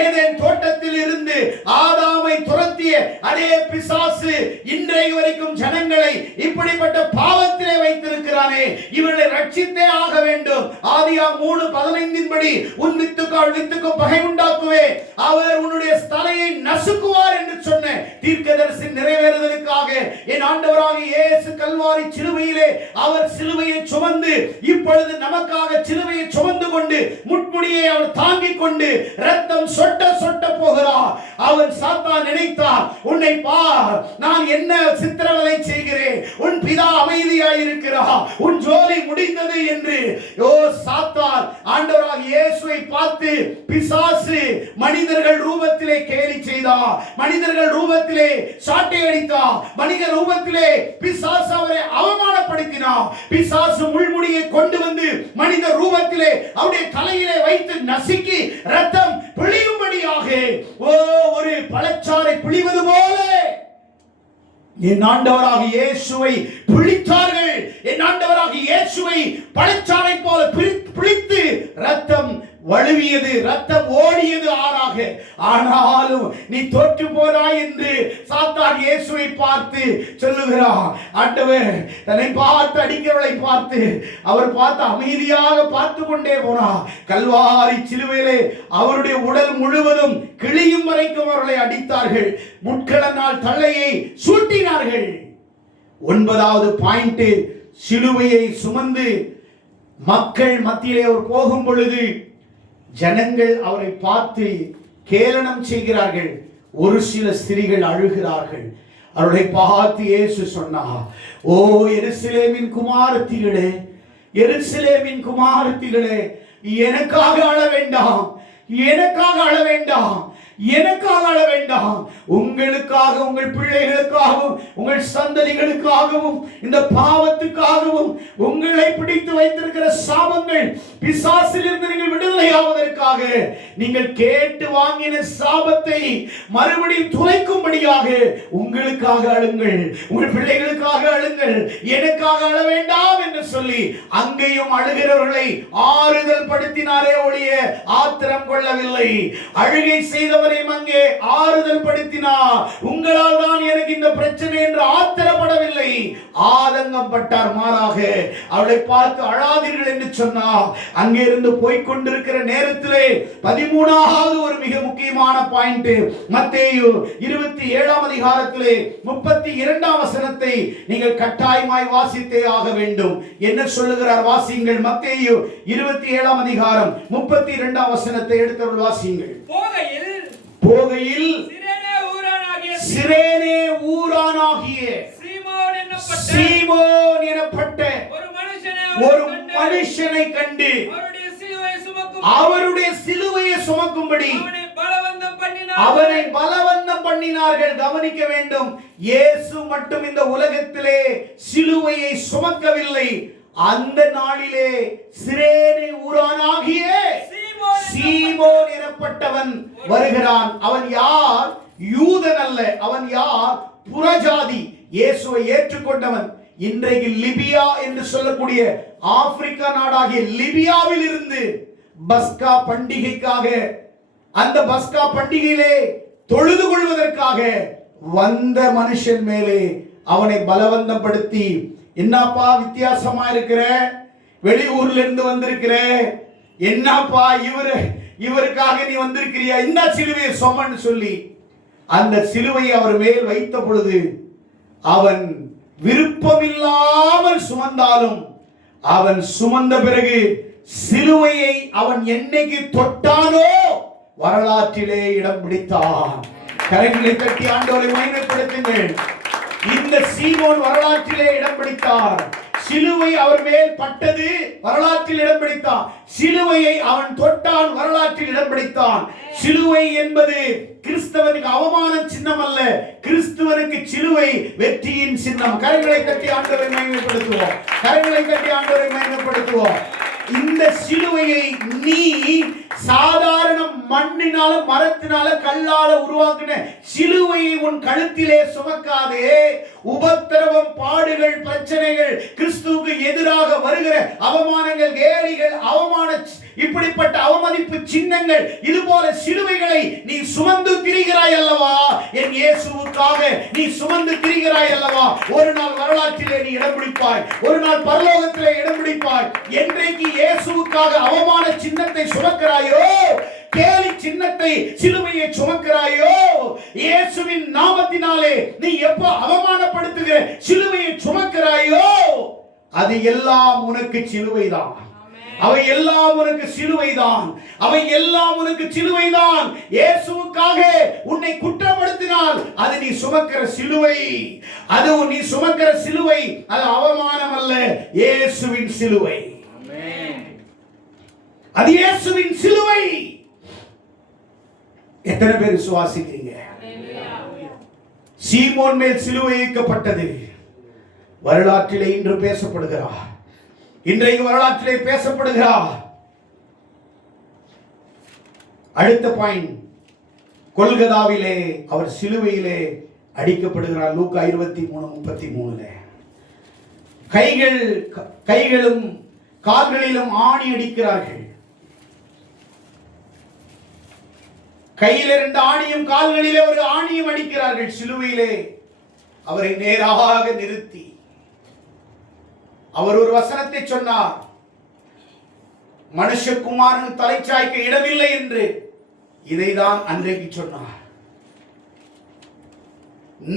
ஏதேன் தோட்டத்தில் இருந்து ஆதாமை துரத்திய அதே பிசாசு இன்றைய வரைக்கும் ஜனங்களை இப்படிப்பட்ட பாவத்திலே வைத்திருக்கிறானே, இவர்களை ரட்சித்தே ஆக வேண்டும். ஆதியாகமம் 3:15 படி உன் வித்துக்கால் வித்துக்கு பகை உண்டாக்குவே, அவர் உன்னுடைய தலையை நசுக்குவார் என்று சொன்ன தீர்க்கதரிசி நிறைவேறுதலுக்காக என் ஆண்டவராகிய இயேசு கல்வாரி சிலுவையிலே அவர் சிலுவையை சுமந்து இப்பொழுது நமக்காக சிலுவையை சுமந்து கொண்டு முட்முடியை அவர் தாங்கிக் கொண்டு ரத்தம் சொட்ட சொட்ட போகிறார். அவன் சாத்தான் நினைத்தான், உன்னை பார், நான் என்ன சித்திரவதை செய்கிறேன், உன் பிதா அமைதியாய் இருக்கிறார், உன் ஜோலி முடிந்தது என்று. ஓ சாத்தான் ஆண்டவராகிய இயேசுவை பார்த்து பிசாசு மனிதர்கள் ரூபத்திலே கேலி செய்தார், மனிதர்கள் ரூபத்திலே சாட்டை அடித்தார், மனித ரூபத்திலே பிசாசு அவரை அவமானப்படுத்தினார். பிசாசு முள்முடியை கொண்டு வந்து மனித ரூபத்திலே அவருடைய தலையிலே வைத்து நசுக்கி ரத்தம் பிழியும்படியாக, ஓ ஒரு பழச்சாறை பிழிவது போல என் ஆண்டவராகிய இயேசுவை பிழித்தார்கள். என் ஆண்டவராகிய இயேசுவை பழச்சாறை போல பிழித்து ரத்தம் வழுவியது, ரத்தம் ஓடியது ஆறாக. ஆனாலும் நீ தோற்று போறாய் என்று சாத்தான் இயேசுவை பார்த்து சொல்லுகிறார். ஆண்டவர் தன்னை பார்த்து அடிக்கிறவளை பார்த்து அவர் பார்த்து அமைதியாக பார்த்து கொண்டே போனார். கல்வாரி சிலுவையிலே அவருடைய உடல் முழுவதும் கிழியும் வரைக்கும் அவர்களை அடித்தார்கள், முட்களனால் தலையை சூட்டினார்கள். 9வது பாயிண்ட், சிலுவையை சுமந்து மக்கள் மத்தியிலே அவர் போகும் பொழுது ஜனங்கள் அவரை பார்த்து கேலனம் செய்கிறார்கள். ஒரு சில ஸ்திரீகள் அழுகிறார்கள். அவர்களை பார்த்து இயேசு சொன்னார், ஓ எருசலேமின் குமாரத்திகளே, எருசலேமின் குமாரத்திகளே, எனக்காக அழ வேண்டாம், எனக்காக அழ வேண்டாம், எனக்காக அழ வேண்டாம், உங்களுக்காக, உங்கள் பிள்ளைகளுக்காகவும், உங்கள் சந்ததிகளுக்காகவும், இந்த பாவத்துக்காகவும், உங்களை பிடித்து வைத்திருக்கிற சாபங்கள், பிசாசிலிருந்து நீங்கள் விடுதலை ஆவதற்காக, நீங்கள் கேட்டு வாங்கின சாபத்தை மறுபடியும் துளைக்கும்படியாக உங்களுக்காக அழுங்கள், உங்கள் பிள்ளைகளுக்காக அழுங்கள், எனக்காக அழ வேண்டாம் என்று சொல்லி அங்கேயும் அழுகிறவர்களை ஆறுதல் படுத்தினாரே ஒழிய ஆத்திரம் கொள்ளவில்லை. அழுகை செய்தவர் அங்கே ஆறுதல் படுத்தினார். உங்களால் தான் எனக்கு இந்த பிரச்சனை என்று ஆத்திரப்படவில்லை, ஆதங்கம் பட்டார். மாறாக அவளை பார்த்து அழாதீர்கள் என்று சொன்னார். அங்கே இருந்து போய்கொண்டிருக்கிற நேரத்திலே 13வது ஒரு மிக முக்கியமான பாயிண்ட், மத்தேயு 27ஆம் அதிகாரத்திலே 32ஆம் வசனத்தை நீங்கள் கட்டாயமாய் வாசித்தே ஆக வேண்டும். என்ன சொல்லுகிறார்? வாசியுங்கள். மத்தேயு 27ஆம் அதிகாரம் 32ஆம் வசனத்தை எடுத்தவர்கள் வாசியுங்கள். போகையில் சிரேனே ஊரானாகிய சீமோன் எனப்பட்ட ஒரு மனுஷனை கண்டு அவருடைய சிலுவையை சுமக்கும்படி அவனை பலவந்தம் பண்ணினார்கள். கவனிக்க வேண்டும், இயேசு மட்டும் இந்த உலகத்திலே சிலுவையை சுமக்கவில்லை. அந்த நாளிலே சிரேனே ஊரானாகிய சீமோன் எனப்பட்டவன் வருகிறான். அவன் யார்? யூதன் அல்ல. அவன் யார்? புறஜாதி. இயேசுவை ஏற்றுக்கொண்டவன். இன்றைக்கு லிபியா என்று சொல்லக்கூடிய ஆப்பிரிக்கா நாடாகிய லிபியாவில் இருந்து பஸ்கா பண்டிகைக்காக, அந்த பஸ்கா பண்டிகையிலே தொழுது கொள்வதற்காக வந்த மனுஷன் மேலே அவனை பலவந்தப்படுத்தி, என்னப்பா வித்தியாசமா இருக்கிற, வெளியூர்ல இருந்து வந்திருக்கிற, என்னப்பா இவருக்காக நீ வந்திருக்கிறியா, இந்த சிலுவையை சுமன்னு சொல்லி அந்த சிலுவையை அவர் மேல் வைத்த பொழுது அவன் விருப்பமில்லாமல் சுமந்தாலும் அவன் சுமந்த பிறகு சிலுவையை அவன் என்னைக்கு தொட்டானோ வரலாற்றிலே இடம் பிடித்தான். கரங்களை தட்டி ஆண்டவரை மகிமைப்படுத்துங்கள். இந்த சீமோன் வரலாற்றிலே இடம் பிடித்தார். சிலுவை அவர் மேல் பட்டது, வரலாற்றில் இடம் பிடித்தான். சிலுவையை அவன் தொட்டான், வரலாற்றில் இடம் பிடித்தான். சிலுவை என்பது கிறிஸ்தவனுக்கு அவமான சின்னம் அல்ல, கிறிஸ்துவனுக்கு சிலுவை வெற்றியின் சின்னம். கரங்களை தட்டி ஆண்டவரை மகிமைப்படுத்துவோம். கரங்களை தட்டி ஆண்டவரை மகிமைப்படுத்துவோம். இந்த சிலுவையை நீ சாதாரண மண்ணினால மரத்தினால கல்லால உருவாக்கின சிலுவையை உன் கழுத்திலே சுமக்காதே. உபத்திரவம், பாடுகள், பிரச்சனைகள், கிறிஸ்துவுக்கு எதிராக வருகிற அவமானங்கள், கேலிகள், இப்படிப்பட்ட அவமதிப்பு சின்னங்கள், இது போல சிலுவைகளை நீ சுமந்து திரிகிறாய் அல்லவா? என் இயேசுவுக்காக நீ சுமந்து திரிகிறாய் அல்லவா? ஒரு நாள் வரலாற்றிலே நீ இடம் பிடிப்பாய், ஒரு நாள் பரலோகத்திலே இடம் பிடிப்பாய். என்றைக்கு இயேசுவுக்காக அவமான சின்னத்தை சுமக்கிறாயோ, கேலி சின்னத்தை, சிலுவையை சுமக்கிறாயோ, இயேசுவின் நாமத்தினாலே நீ எப்ப அவமானப்படுத்துகிற சிலுவையை சுமக்கிறாயோ, அது எல்லாம் உனக்கு சிலுவைதான். அவை எல்லாம் உனக்கு சிலுவைதான். அவை எல்லாம் உனக்கு சிலுவைதான். இயேசுவுக்காக உன்னை குற்றப்படுத்தினால் அது நீ சுமக்கிற சிலுவை. அது நீ சுமக்கிற சிலுவை. அது அவமானம் அல்ல, இயேசுவின் சிலுவை. அது இயேசுவின் சிலுவை. எத்தனை பேர் விசுவாசிக்கிறீங்க? சீமோன் மேல் சிலுவை வைக்கப்பட்டது. வரலாற்றிலே இன்று பேசப்படுகிறார். இன்றைக்கு வரலாற்றிலே பேசப்படுகிறார். அடுத்த பாயிண்ட், கொல்கதாவிலே அவர் சிலுவையிலே அடிக்கப்படுகிறார். லூக்கா 23:33. கைகளும் கால்களிலும் ஆணி அடிக்கிறார்கள். கையில் 2 ஆணியும் கால்களிலே ஒரு ஆணியும் அடிக்கிறார்கள். சிலுவையிலே அவரை நேராக நிறுத்தி அவர் ஒரு வசனத்தை சொன்னார், மனுஷகுமாரன் தலைச்சாய்க்க இடமில்லை என்று. இதைதான் அன்றைக்கு சொன்னார்.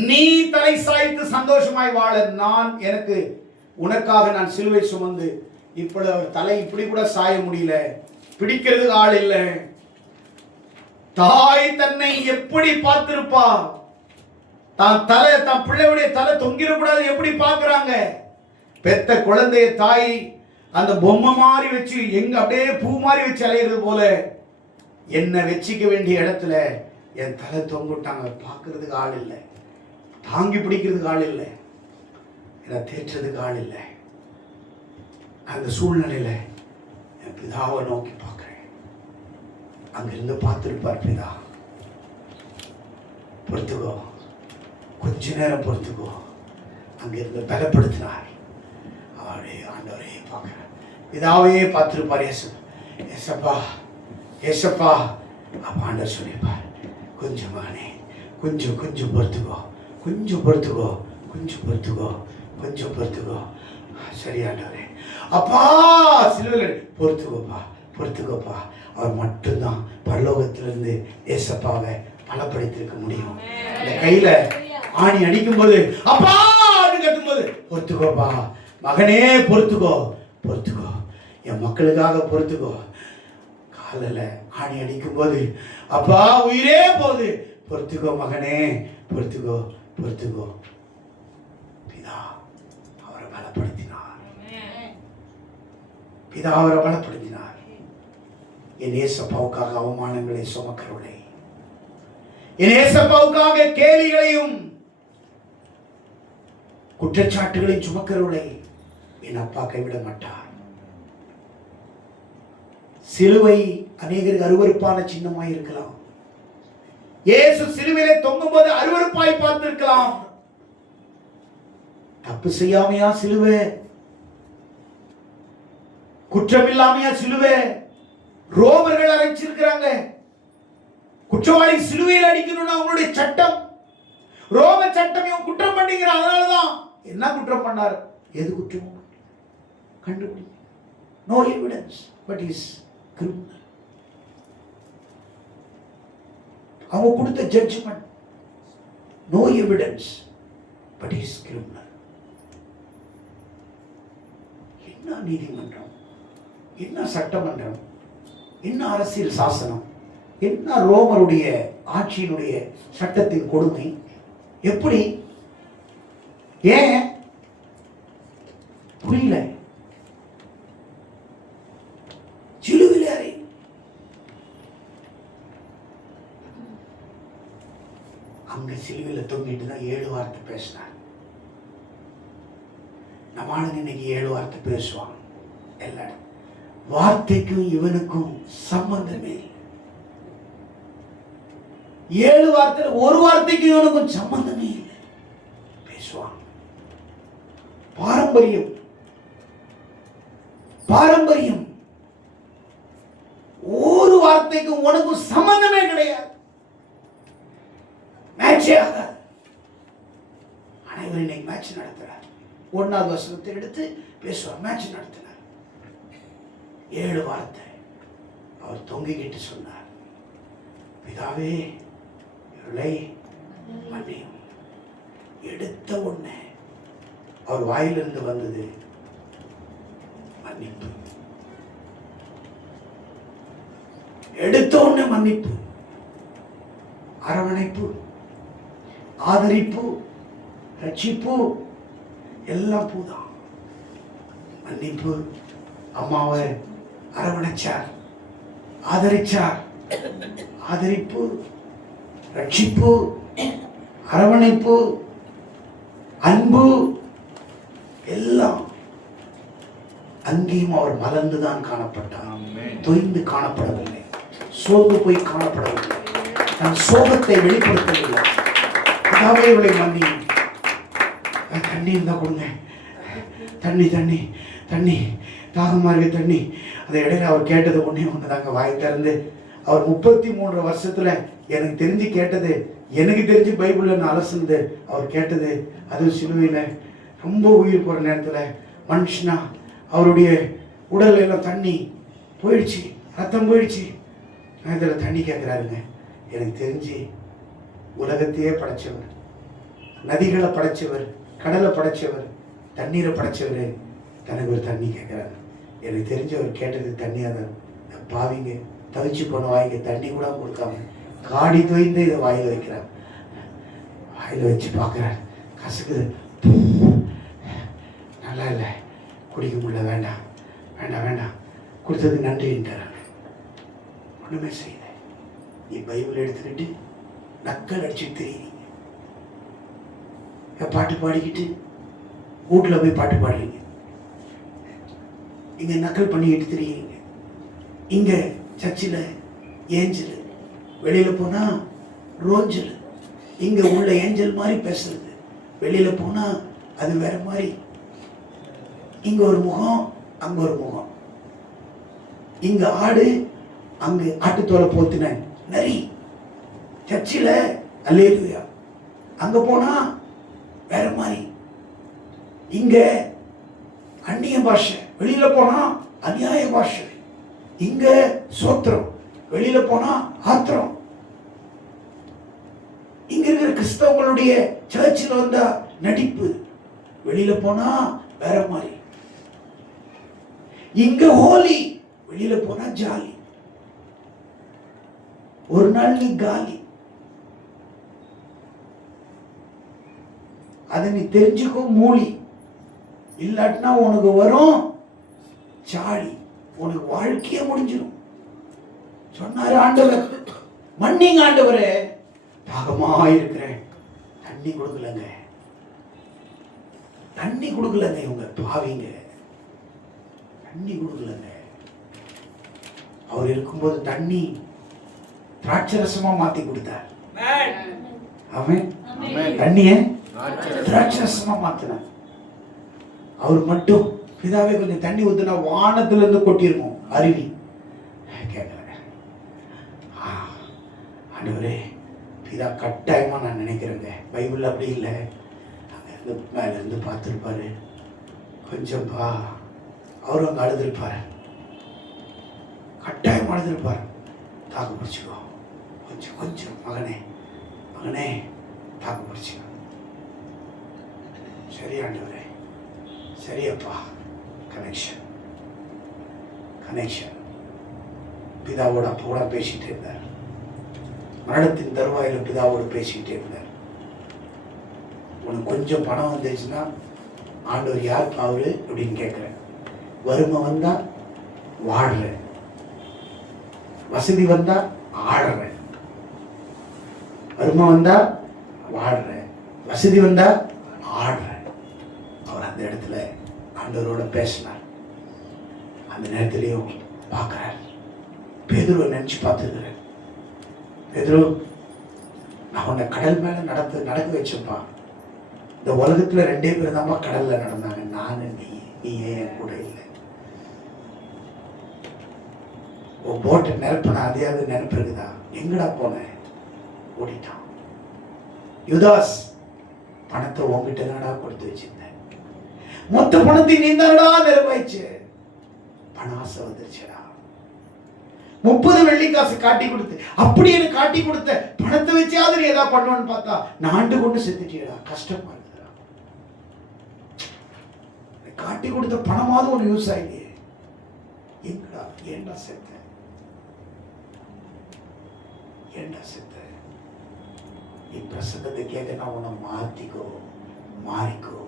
நீ தலை சாய்த்து சந்தோஷமாய் வாழ, உனக்காக நான் சிலுவை சுமந்து, இப்படி அவர் தலை இப்படி கூட சாய முடியல, பிடிக்கிறது ஆள் இல்லை. தாய் தன்னை எப்படி பார்த்திருப்பா? தன் பிள்ளையுடைய தலை தொங்கிடக்கூடாது எப்படி பார்க்கிறாங்க? பெத்த குழந்தைய தாய் அந்த பொம்மை மாதிரி வச்சு, எங்க அப்படியே பூ மாதிரி வச்சு அலையிறது போல, என்ன வச்சிக்க வேண்டிய இடத்துல என் தலை தொங்கிட்டாங்க. பார்க்கறதுக்கு ஆள் இல்லை, தாங்கி பிடிக்கிறதுக்கு ஆள் இல்லை, என்னை தேற்றதுக்கு ஆள் இல்லை. அந்த சூழ்நிலையில என் பிதாவை நோக்கி பார்க்கிறேன். அங்கிருந்து பார்த்திருப்பார் பிதா, பொறுத்துக்கோ, கொஞ்ச நேரம் பொறுத்துக்கோ. அங்கிருந்து பலப்படுத்தினார். அவரே ஆண்டவரே பார்க்கிறேன், பிதாவையே பார்த்திருப்பார். ஏசப்பா ஏசப்பா. அப்ப ஆண்டவர் சொல்லிப்பார், கொஞ்சம் மகனே, கொஞ்சம் பொறுத்துக்கோ, கொஞ்சம் பொறுத்துக்கோ, கொஞ்சம் பொறுத்துக்கோ, கொஞ்சம் பொறுத்துக்கோ. சரி ஆண்டவரே. அப்பா சிலுவையில் பொறுத்துக்கோப்பா, பொறுத்துக்கோப்பா. அவர் மட்டும்தான் பரலோகத்திலிருந்து ஏசப்பாவை பலப்படுத்திருக்க முடியும். அந்த கையில ஆணி அடிக்கும் போது அப்பா கத்தும் போது, பொறுத்துக்கோப்பா மகனே, பொறுத்துக்கோ, பொறுத்துக்கோ, என் மக்களுக்காக பொறுத்துக்கோ. காலில் ஆணி அடிக்கும் போது அப்பா உயிரே போகுது, பொறுத்துக்கோ மகனே, பொறுத்துக்கோ, பொறுத்துக்கோ. பிதா அவரை பலப்படுத்தினார். பிதா அவரை பலப்படுத்தினார். என் ஏசப்பாவுக்காக அவமானங்களை சுமக்கிறவளை, என் ஏசப்பாவுக்காக கேலிகளையும் குற்றச்சாட்டுகளையும் சுமக்கிறவளை என் அப்பா கைவிட மாட்டார். சிலுவை அநேகருக்கு அருவருப்பான சின்னமாய் இருக்கலாம். இயேசு சிலுவையிலே தொங்கும் போது அருவருப்பாய் பார்த்திருக்கலாம். தப்பு செய்யாமையா சிலுவை? குற்றம் இல்லாமையா சிலுவை? ரோமர்கள் அரைச்சிருக்கிறாங்க. குற்றவாளி சிலுவையில் அடிக்கணும்னு அவங்களுடைய சட்டம், ரோம சட்டம். இவன் குற்றம் பண்ணிக்கிறான். அதனாலதான் என்ன குற்றம் பண்ணார், எது குற்றம் கண்டுபிடி. No evidence, but is criminal. அவங்க கொடுத்த judgement, no evidence, but is criminal. என்ன நீதிமன்றம், என்ன சட்டமன்றம், என்ன அரசியல் சாசனம், என்ன ரோமருடைய ஆட்சியினுடைய சட்டத்தின் கொடுமை? எப்படி? ஏன் புரியல? சிலுவையில் அறை. அங்க சிலுவையில் தொங்கிட்டு தான் 7 வார்த்தை பேசினார். நம்ம ஆளுங்க இன்னைக்கு 7 வார்த்தை பேசுவாங்க எல்லாரும். வார்த்தைக்கும் இவனுக்கும் சம்பந்தமே இல்லை. 7 வார்த்தையில் ஒரு வார்த்தைக்கும் இவனுக்கும் சம்பந்தமே இல்லை. பேசுவான். பாரம்பரியம் பாரம்பரியம். ஒரு வார்த்தைக்கும் உனக்கும் சம்பந்தமே கிடையாது. மேட்சே ஆகாது. அனைவரும் இன்னைக்கு மேட்ச் நடத்துறார். 1வது வசனத்தை எடுத்து பேசுவார். மேட்ச் நடத்தினார். 7 வார்த்தை. அவர் தொங்கிக்கிட்டு சொன்னார், பிதாவே இவளை மன்னியும். எடுத்த உடனே அவர் வாயிலிருந்து வந்தது மன்னிப்பு. எடுத்த உடனே மன்னிப்பு, அரவணைப்பு, ஆதரிப்பு, ரட்சிப்பு எல்லாம் பூதான். மன்னிப்பு. அம்மாவை அரவணைச்சார், ஆதரிச்சார். ஆதரிப்பு, ரட்சிப்பு, அரவணைப்பு, அன்பு எல்லாம். அங்கேயும் அவர் மலர்ந்துதான் காணப்பட்டார், தொய்ந்து காணப்படவில்லை, சோர்ந்து போய் காணப்படவில்லை, தன் சோகத்தை வெளிப்படுத்தவில்லை. அதாவே இவளை மன்னியும். தண்ணி இருந்தா கொடுங்க, தண்ணி தண்ணி தண்ணி, தாகமா இருக்கு தண்ணி. அந்த இடையில அவர் கேட்டது ஒண்ணுதாங்க, வாய் திறந்து. அவர் 33 வருஷத்துல எனக்கு தெரிஞ்சு கேட்டது, எனக்கு தெரிஞ்சு பைபிள்ல நான் அலசுனது, அவர் கேட்டது அதுவும் சிலுவையில ரொம்ப உயிர் போற நேரத்துல மனுஷனா அவருடைய உடல் எல்லாம் தண்ணி போயிடுச்சு, ரத்தம் போயிடுச்சு. இதில் தண்ணி கேட்குறாருங்க. எனக்கு தெரிஞ்சு உலகத்தையே படைச்சவர், நதிகளை படைச்சவர், கடலை படைச்சவர், தண்ணீரை படைச்சவர் தனக்கு ஒரு தண்ணி கேட்குறாரு. எனக்கு தெரிஞ்சவர் கேட்டது தண்ணியாக தான். பாவிங்க தவிச்சு போன வாய்க்கு தண்ணி கூட கொடுக்காம காடி தோய்ந்து இதை வாயில் வைக்கிறார். வாயில் வச்சு பார்க்குறார், கசக்குது, நல்லா இல்லை, குடிக்க முடியல, வேண்டாம் வேண்டாம் வேண்டாம், கொடுத்தது நன்றின்றார். ஒன்றுமே செய்யல. நீ பைபிள் எடுத்துக்கிட்டு நக்கல் அடிச்சுட்டு தெரியுறீங்க, பாட்டு பாடிக்கிட்டு வீட்டில் போய் பாட்டு பாடுறீங்க, இங்கே நக்கல் பண்ணிக்கிட்டு தெரியுறீங்க. இங்கே சர்ச்சில் ஏஞ்சல், வெளியில் போனால் ரோஞ்சல். இங்கே உள்ள ஏஞ்சல் மாதிரி பேசுறது, வெளியில் போனால் அது வேற மாதிரி. இங்கே ஒரு முகம், அங்கே ஒரு முகம். இங்கே ஆடு, அங்கே ஆட்டுத்தோலை போத்தின நரி. சர்ச்சில் அல்லேலூயா, அங்கே போனால் வேற மாதிரி. இங்கே அந்நிய பாஷை, வெளியில் போனால் அநியாய பாஷை. இங்கே சோத்திரம், வெளியில் போனால் ஆத்திரம். இங்க இருக்கிற கிறிஸ்தவங்களுடைய சர்ச்சில் வந்தா நடிப்பு, வெளியில போனா வேற மாதிரி. இங்க ஹோலி, வெளியில போனா ஜாலி. ஒரு நாள் நீ காலி. அதை நீ தெரிஞ்சுக்கோ. மூலி இல்லாட்டினா உனக்கு வரும் சாடி, உனக்கு வாழ்க்கையே முடிஞ்சிடும். சொன்னாரு ஆண்டவர், மன்னிங்க ஆண்டவரே, தாகமா இருக்கிறேன், தண்ணி கொடுக்கலங்க, தண்ணி கொடுக்கலங்க, இவங்க பாவிங்க, தண்ணி கொடுக்கலங்க. அவர் இருக்கும்போது தண்ணி திராட்சரசமா மாத்தி கொடுத்தார். அவன் தண்ணிய திராட்சரசமா மாத்தினார். அவர் மட்டும், பிதாவே கொஞ்சம் தண்ணி ஊத்துனா வானத்துல இருந்து கொட்டிருக்கும் அருவி. கேட்கல. ஆண்டவரே, இதா கட்டாயமா நான் நினைக்கிறேங்க. பைபிள் அப்படி இல்லை, அங்கிருந்து மேல இருந்து பார்த்துருப்பாரு. கொஞ்சம் அவரும் அங்கே அழுதுருப்பாரு, கட்டாயம் அழுதுருப்பாரு. தாக்கு பிடிச்சிக்கோ, கொஞ்சம் கொஞ்சம் மகனே மகனே தாக்கு பிடிச்சிக்கோ. சரி ஆண்டவரே, சரியப்பா. Connection connection. பிதாவோட அப்போ கூட பேசிட்டு இருந்தார். மரணத்தின் தருவாயில் பிதாவோடு பேசிக்கிட்டே இருந்தார். உனக்கு கொஞ்சம் பணம் வந்துச்சுன்னா ஆண்டவர் யார் அவரு அப்படின்னு கேட்குறேன். வறுமை வந்தா வாடுற, வசதி வந்தா ஆடுற. வறுமை வந்தா வாடுற, வசதி வந்தா ஆடுற. அவர் அந்த இடத்துல ஆண்டவரோட பேசினார். அந்த நேரத்திலையும் பார்க்கிறார். பேதுருவை நினைச்சு பார்த்துருக்கிறார். பேதுரு, நான் உன்னை கடல் மேல நடக்க வச்சப்பா. இந்த உலகத்துல 2 பேர் தான்ப்பா கடல்ல நடந்தாங்க, நானு நீ ஏன் என் கூட இல்லை? உன் போட்டை நிரப்பின அதையாவது நினைப்பு இருக்குதா? எங்கடா போன? ஓடிட்டான். யுதாஸ், பணத்தை உங்ககிட்ட தானடா கொடுத்து வச்சிருந்தேன், மொத்த பணத்தை நீ தானடா நிர்வகிச்சு. பண ஆசை வந்துருச்சுடா. 30 வெள்ளிக்காசு காட்டி கொடுத்து, அப்படி எனக்கு காட்டி கொடுத்த பணத்தை வச்சாவது நீ ஏதாவது பண்ணுவேன்னு பார்த்தா நாண்டு கொண்டு செத்துட்டியடா. கஷ்டமா இருக்குதா? காட்டி கொடுத்த பணமாவது ஒன்று யூஸ் ஆகிடுயே. எங்கடா? ஏண்டா செத்த? ஏண்டா செத்த? நீ பிரசங்கத்தை கேட்க நான் உன்னை மாத்திக்கோ, மாறிக்கோ.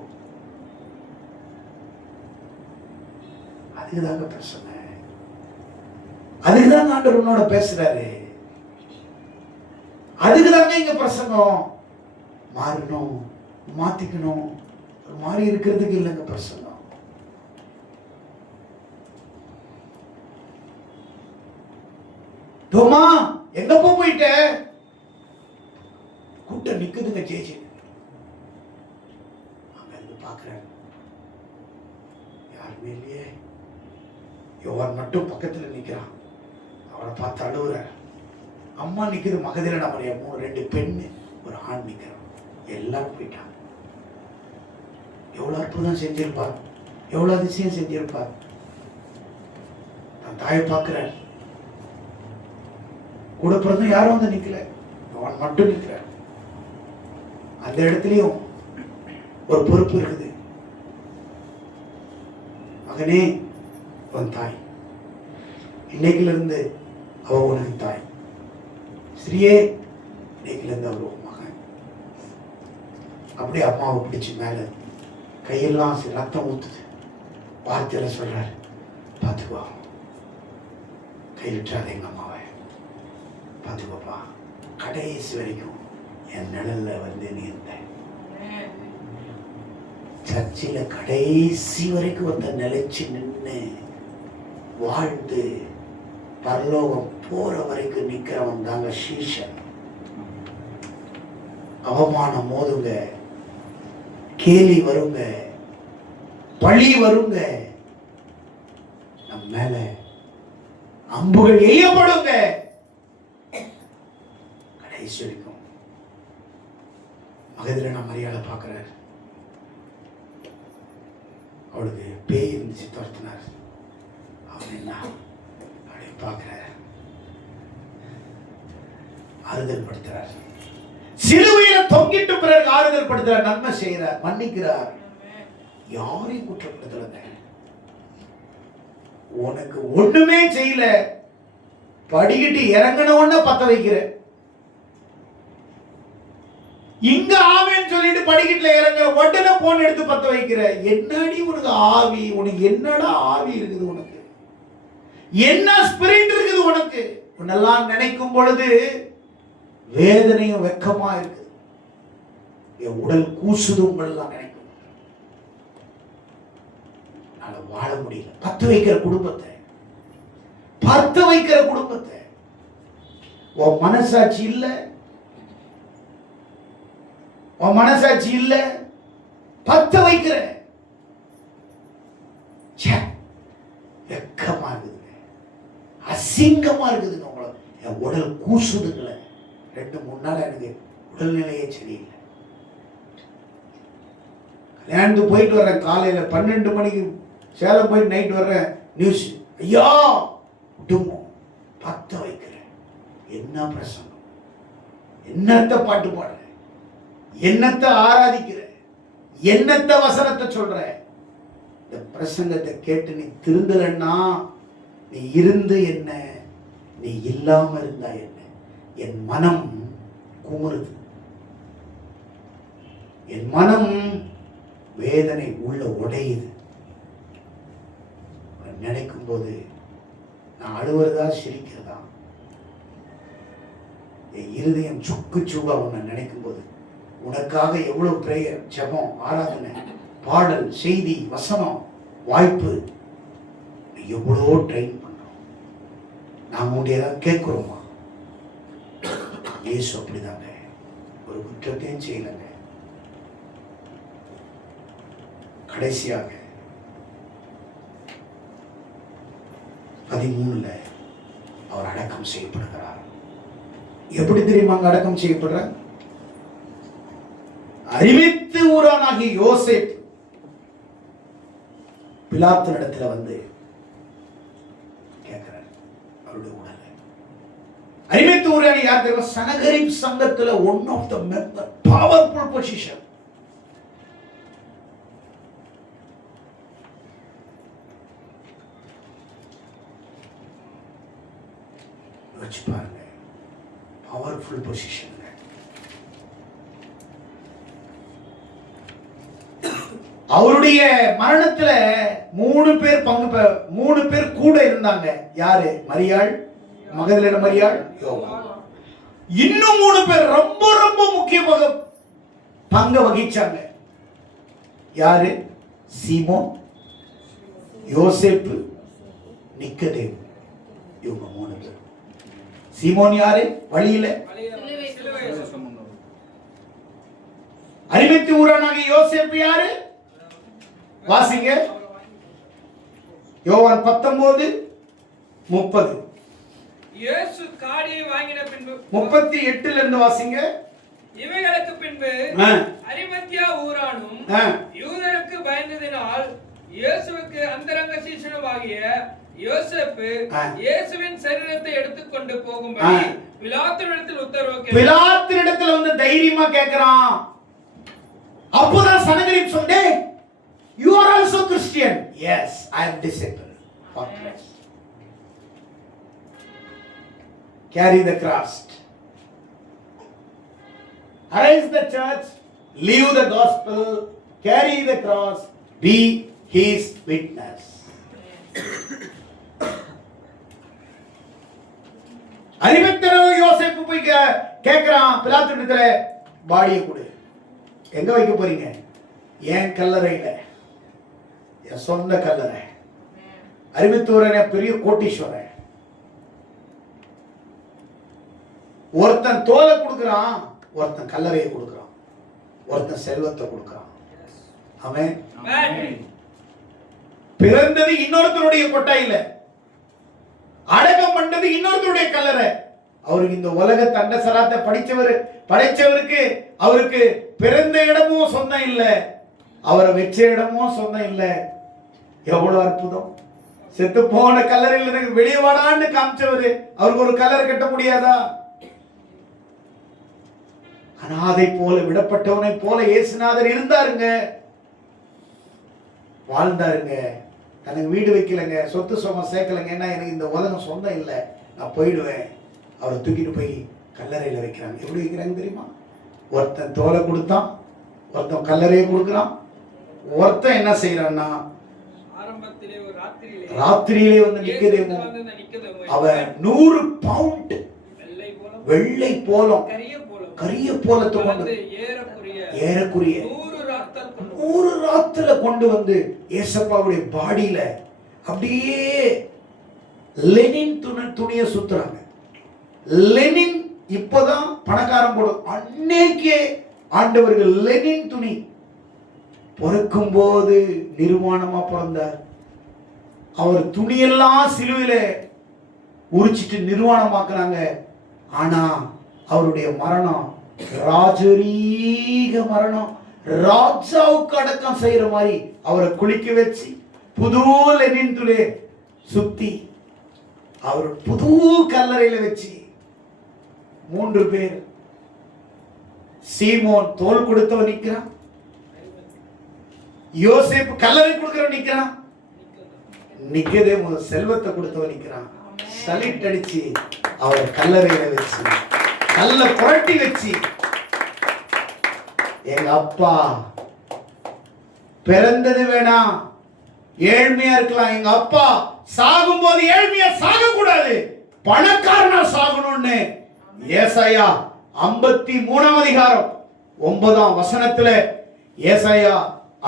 அதுக்குதாங்க பிரச்சனை. அதுக்குதான் ஆண்டவர் உன்னோட பேசுறாரு. அதுக்குதாங்க இங்க பிரசங்கம். மாறணும், மாத்திக்கணும். மாறி இருக்கிறதுக்கு இல்லைங்க பிரசங்கம். தோமா, எங்கப்பா போயிட்ட? கூட்டம் நிக்குதுங்க ஜேஜே. அங்க இருந்து பாக்குறாரு, யாருமே இல்லையே. யோவான் மட்டும் பக்கத்துல நிக்கிறான். அவனை பார்த்து அழுவுறார். அம்மா நிக்குது, மகதலேனா மரியாம், 2 பெண்ணு, ஒரு ஆண் நிக்கிறான். எல்லாரும் போயிட்டான். எவ்வளவு அற்புதம் செஞ்சிருப்பார், எவ்வளவு அதிசயம் செஞ்சிருப்பார். தன் தாயை பார்க்கிறார். கூட பிறந்தும் யாரும் வந்து நிக்கல, அவன் மட்டும் நிற்கிறார். அந்த இடத்துலயும் ஒரு பொறுப்பு இருக்குது. மகனே, உன் தாய், இன்னைக்குல இருந்து அவ உனக்கு தாய். ஸ்ரீயே, இன்னைக்குல இருந்து அவர் உன் மகன். அப்படியே அம்மாவை பிடிச்சு மேல கையெல்லாம் ரத்தம் ஊத்துது. வார்த்தையில சொல்றாரு, பார்த்துக்கோ, கைவிட்டாத எங்க அம்மாவை, பார்த்துக்கோப்பா, கடைசி வரைக்கும் என் நிழல்ல வந்து நீ இருந்த. சர்ச்சில கடைசி வரைக்கும் வந்து நிலைச்சு நின்று வாழ்ந்து பரலோகம் போற வரைக்கும் நிக்கிறவன் தாங்க சீஷன். அவமானம் மோதுங்க, கேலி வருங்க, பழி வருங்க, நம் மேல அம்புகள் எய்யப்படுங்க, கடைசி வரைக்கும். மகதலேனா மரியாதை பார்க்கிறார். அவளுக்கு பேய் இருந்துச்சு, துரத்தினார். அவன் என்ன அப்படி பார்க்கிறார், ஆறுதல் படுத்துறார். சிலுவையில தொங்கிட்டு பிறகு ஆறுதல் படுத்துறார், நன்மை செய்கிறார், மன்னிக்கிறார். யாரையும் குற்றப்படுத்தல. உனக்கு ஒண்ணுமே செய்யல, படிக்கிட்டு இறங்கின உடனே பத்த வைக்கிற. இங்க ஆவேன்னு சொல்லிட்டு படிக்கட்டுல இறங்குற உடனே போன் எடுத்து பத்த வைக்கிற. என்னடி உனக்கு ஆவி? உனக்கு என்னடா ஆவி இருக்குது? உனக்கு என்ன ஸ்பிரிட் இருக்குது? உனக்கு உன்னெல்லாம் நினைக்கும் பொழுது வேதனையும் வெக்கமா இருக்குது. என் உடல் கூசுது உங்களெல்லாம் நினைக்கும். வாழ முடியல. பத்து வைக்கிற குடும்பத்தை, பத்து வைக்கிற குடும்பத்தை, உன் மனசாட்சி இல்ல, உன் மனசாட்சி இல்ல, பத்த வைக்கிற. வெக்கமா இருக்குதுங்க, அசிங்கமா இருக்குதுங்க. உங்களை என் உடல் கூசுதுங்களே. 2-3 நாள் எனக்கு உடல்நிலையே சரியில்லை. கல்யாணத்துக்கு போயிட்டு வர்றேன், காலையில 12 மணிக்கு சேலம் போயிட்டு நைட் வர்றேன். நியூஸ், ஐயா குடும்பம் பத்த வைக்கிறேன். என்ன பிரசங்கம், என்னத்த பாட்டு பாடுற, என்னத்தை ஆராதிக்கிற, என்னத்த வசனத்தை சொல்ற. இந்த பிரசங்கத்தை கேட்டு நீ திருந்தலன்னா, நீ இருந்து என்ன, நீ இல்லாம இருந்தா என்ன? என் மனம் குமுறுது, என் மனம் வேதனை உள்ள உடையுது. நினைக்கும் போது நான் அழுவுறதா சிரிக்கிறதா? என் இருதயம் சுக்கு சூவா உன்னை நினைக்கும் போது, உனக்காக எவ்வளவு பிரேயர், ஜெபம், ஆராதனை, பாடல், செய்தி, வசனம், வாய்ப்பு எவ்வளோ ட்ரெயின் பண்றோம். நாம உண்டு ஏதாவது கேட்கிறோமா? இயேசு அப்படிதாங்க, ஒரு குற்றத்தையும் செய்யலைங்க. கடைசியாக 13 அவர் அடக்கம் செய்யப்படுகிறார். எப்படி தெரியுமாங்க அடக்கம் செய்யப்படுறார்? அரிமத்து ஊரானாகிய யோசேப் பிலாத்தின் இடத்துல வந்து கேட்கிறார் அவருடைய உடலை. அரிமத்து ஊரானி யார் தெரியுமா? சனகரிப் சங்கத்துல one of the member, powerful position. வச்சு பாருங்க, பவர்ஃபுல் பொசிஷன். அவருடைய மரணத்துல 3 பேர் கூட இருந்தாங்க. யாரு? மரியாள், மகதலேன மரியாள், யோவான். இன்னும் 3 பேர் ரொம்ப ரொம்ப முக்கியமாக பங்கு வகிச்சாங்க. யாரு? சீமோன், யோசேப்பு, நிக்கதேமு. இவங்க 3 பேர். சீமோன் யாரு? வழியில அரிமத்து ஊரானாகிய யோசேப்பு யாரு? வாசிங்க, யோவான் 19:30. இயேசு காடியை வாங்கின பின்பு 38 இருந்து வாசிங்க. இவைகளுக்கு பின்பு அரிமத்தியா ஊரானும் யூதருக்கு பயந்ததினால் இயேசுவுக்கு அந்தரங்க சீஷனுமாகிய யோசேப்பு இயேசுவின் சரீரத்தை எடுத்துக்கொண்டு போகும்படி பிலாத்தினிடத்தில் உத்தரவு கேட்டார். பிலாத்தினிடத்தில் வந்து தைரியமா கேட்கிறான். அப்போதான் சனகரிப் சொன்னே, you are also Christian. Yes, I am disciple of Christ. Carry the cross, arise the church, live the gospel, carry the cross, be his witness. அரிமத்தியோ யோசேப்பு போய் கேட்கிறான் பிலாத்தினிடத்துல, பாடியை கொடு. எங்க வைக்க போறீங்க? என் கல்லறையில, என் சொந்த கல்லறை. அரிமத்தூரன் பெரிய கோட்டீஸ்வரன். ஒருத்தன் தோலை கொடுக்கிறான், ஒருத்தன் கல்லறையை கொடுக்கிறான், ஒருத்தன் செல்வத்தை கொடுக்கிறான். அவன் பிறந்தது இன்னொருத்தருடைய கொட்டாயில, அடக்கம் பண்ணது இன்னொருத்தருடைய கல்லறை. அவருக்கு இந்த உலக தண்டசராத்தை படைச்சவருக்கு அவருக்கு பிறந்த இடமும் சொந்தம் இல்லை, அவரை வச்ச இடமும் சொந்தம் இல்லை. எவ்வளவு அற்புதம்! செத்து போன கல்லறையில் வெளியே வாடான்னு காமிச்சவரு அவருக்கு ஒரு கல்லறை கட்ட முடியாதா? அனாதை போல விடப்பட்டவனை போல இயேசுநாதர் இருந்தாருங்க, வாழ்ந்தாருங்க. எனக்கு வீடு வைக்கலங்க, சொத்து சுகம் சேர்க்கலங்க, ஏன்னா எனக்கு இந்த உலகம் சொந்தம் இல்லை, நான் போயிடுவேன். அவரை தூக்கிட்டு போய் கல்லறையில் வைக்கிறாங்க. எப்படி வைக்கிறாங்க தெரியுமா? ஒருத்தன் தோலை கொடுத்தான், ஒருத்தன் கல்லறையை கொடுக்குறான். ஒருத்தன் என்ன செய்யறான்னா, ராத்திரியிலே வந்து நிக்கதேமு, அவன் 100 பவுண்ட் வெள்ளை போலம், கரிய போலத்தை கொண்டு ஏறக்குரிய 100 ராத்திர கொண்டு வந்து ஏசப்பாவுடைய பாடியில அப்படியே லெனின் துணியை சுத்துறாங்க. லெனின் இப்பதான் பணக்காரன் போடும், அன்னைக்கே ஆண்டவர்கள் லெனின் துணி. பிறக்கும் போது நிர்வாணமா பிறந்தார். அவர் துணியெல்லாம் சிலுவையில உரிச்சிட்டு நிர்வாணமாக்குறாங்க. ஆனா அவருடைய மரணம் ராஜரீக மரணம். ராஜாவுக்கு அடக்கம் செய்யற மாதிரி அவரை குளிக்க வச்சு புது லெனின் துளி சுத்தி அவர் புது கல்லறையில வச்சு 3 பேர். சீமோன் தோல் கொடுத்தவன் நிக்கிறான், யோசேப்பு கல்லறை கொடுக்கிறவன் நிக்கிறான், நிக்கதேமு செல்வத்தை கொடுத்தவன் நிக்கிறான். சலிட் அடிச்சு அவர் கல்லறையில வச்சு கல்ல புரட்டி வச்சு, எங்க அப்பா பிறந்தது வேணாம், ஏழ்மையா இருக்கலாம், எங்க அப்பா சாகும் போது ஏழ்மையா சாக கூடாது, பணக்காரனா சாகணும்னு ஏசாயா 53ஆம் அதிகாரம் 9ஆம் வசனத்துல, ஏசாயா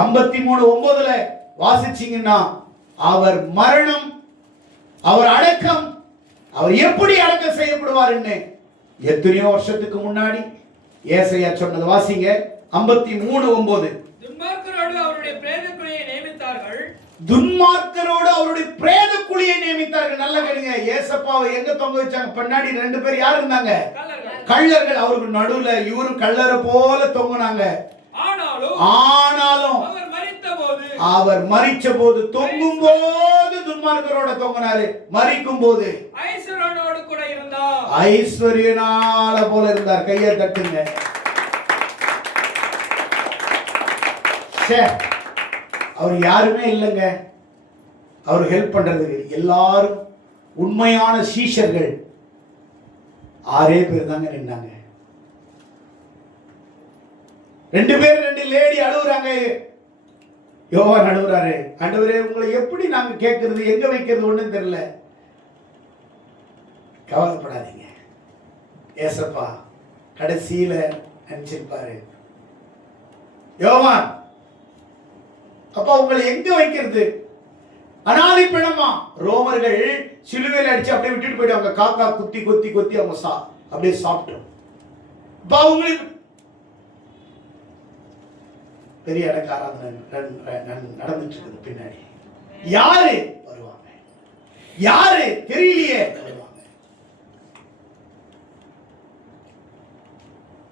53:9 வாசிச்சீங்கன்னா, அவர் மரணம் அவர் அடக்கம், அவர் எப்படி அடக்கம் செய்யப்படுவார்னு எத்தனையோ வருஷத்துக்கு முன்னாடி ஏசாயா சொன்னது வாசிங்க. 53:9. துன்மார்க்கரோடு அவருடைய பிரேத குழியை நியமித்தார்கள். துன்மார்க்கரோடு அவருடைய பிரேத குழியை நியமித்தார்கள். நல்ல கேளுங்க, ஏசப்பாவை எங்க தொங்க வச்சாங்க? பின்னாடி 2 பேர் யார் இருந்தாங்க? கள்ளர்கள். அவருக்கு நடுவுல இவரும் கள்ளரை போல தொங்குனாங்க. ஆனாலும் அவர் மரித்த போது தொங்கும் போது துன்மார்க்கரோட தொங்கினாரு, மரிக்கும் போது ஐஸ்வர்யனோடு கூட இருந்தார். ஐஸ்வர்யனால போல இருந்தார். கையை தட்டுங்க. அவர் யாருமே இல்லைங்க அவர் ஹெல்ப் பண்றதுக்கு. எல்லாரும் உண்மையான சீஷர்கள் 6 பேர் தாங்க நின்னாங்க. 2 பேர் 2 லேடி அழுகுறாங்க. யோவான் அழுகுறாரு, ஆண்டவரே உங்களை எப்படி நாங்க கேட்கறது, எங்க வைக்கிறது ஒண்ணும் தெரியல. கவலைப்படாதீங்க, ஏசப்பா கடைசியில நினைச்சிருப்பாரு. யோவான், அப்பா உங்களை எங்க வைக்கிறது? அனாதை பிணமா? ரோமர்கள் சிலுவையில் அடிச்சு அப்படியே விட்டுட்டு போயிடுவாங்க. காக்கா குத்தி கொத்தி கொத்தி அவங்க அப்படியே சாப்பிட்டோம். அப்பா உங்களுக்கு பெரிய அடக்க ஆராதனை நடந்துட்டு இருக்குது. பின்னாடி யாரு வருவாங்க? யாரு தெரியலையே வருவாங்க.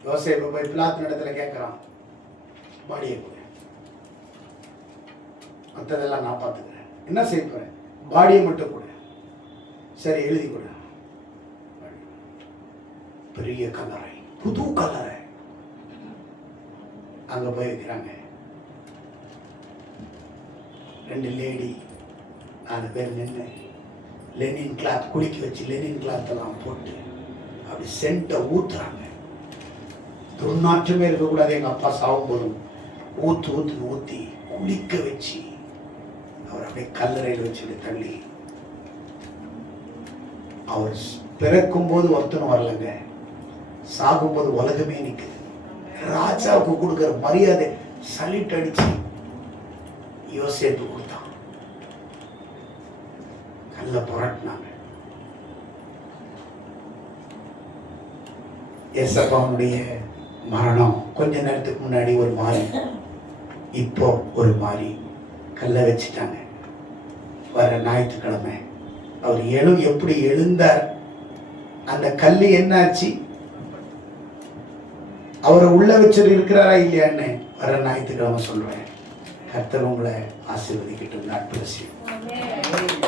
யோசேப்பு போய் பிலாத்து இடத்துல கேட்கிறான், பாடியை கூட மற்றதெல்லாம் நான் பார்த்துக்கிறேன், என்ன செய்ய போறேன்? பாடியை மட்டும் கூட. சரி எழுதி கூட. பெரிய கல்லறை, புது கல்லறை. அங்க போய் வைக்கிறாங்க. 2 லேடி 4 பேர் நின்று லெனின் கிளாத் குளிக்க வச்சு லெனின் கிளாத் எல்லாம் போட்டு அப்படி சென்ட்டை ஊத்துறாங்க. துர்நாற்றமே இருக்கக்கூடாது. எங்க அப்பா சாவும் போதும் ஊத்தி குளிக்க வச்சு அவர் அப்படியே கல்லறையில் வச்சு தள்ளி. அவர் பிறக்கும் போது ஒருத்தனும் வரலங்க, சாகும்போது உலகமே நிக்குது. ராஜாவுக்கு கொடுக்கிற மரியாதை சலிட் அடிச்சு யோசேப்பு கொடுத்தான். கல்ல புரட்டினாங்க. ஏசப்பாவுடைய மரணம் கொஞ்ச நேரத்துக்கு முன்னாடி ஒரு மாதிரி, இப்போ ஒரு மாதிரி கல்ல வச்சுட்டாங்க. வர ஞாயிற்றுக்கிழமை அவர் எப்படி எழுந்தார்? அந்த கல்லு என்னாச்சு? அவரை உள்ள வச்சு இருக்கிறாரா இல்லையான்னு வர ஞாயிற்றுக்கிழமை சொல்றேன். கர்த்தர் உங்களை ஆசீர்வதிக்கட்டும். God bless you.